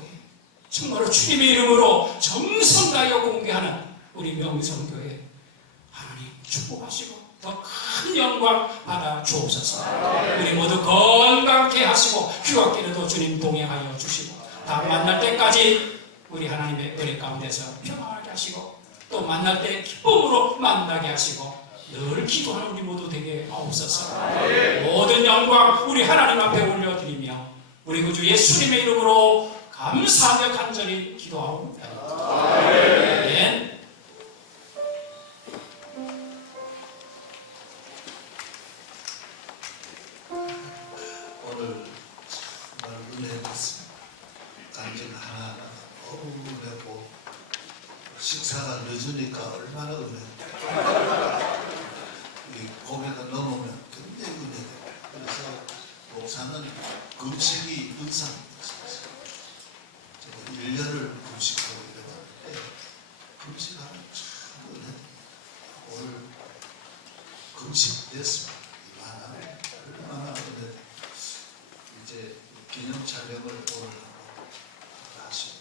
정말로 주님의 이름으로 정성 다하여 공개하는 우리 명성교회, 하나님 축복하시고 더 큰 영광 받아 주옵소서. 우리 모두 건강케 하시고 휴학길에도 주님 동행하여 주시고 다음 만날 때까지 우리 하나님의 은혜 가운데서 평안하게 하시고 또 만날 때 기쁨으로 만나게 하시고 늘 기도하는 우리 모두 되게 하옵소서. 모든 영광 우리 하나님 앞에 올려드리며 우리 구주 예수님의 이름으로 감사하며 간절히 기도하옵니다. 아멘. 오늘 정말 은혜 받습니다. 간증 하나하나 너무 은혜고 식사가 늦으니까 얼마나 은혜. 이 고개가 넘으면 굉장히 은혜돼. 그래서 목사는 금식이 은사입니다. 1년을 금식하고 이러는데 금식하면 참 은혜. 오늘 금식됐습니다. 얼마나 은혜. 이제 기념 촬영을 오늘 하고 하시고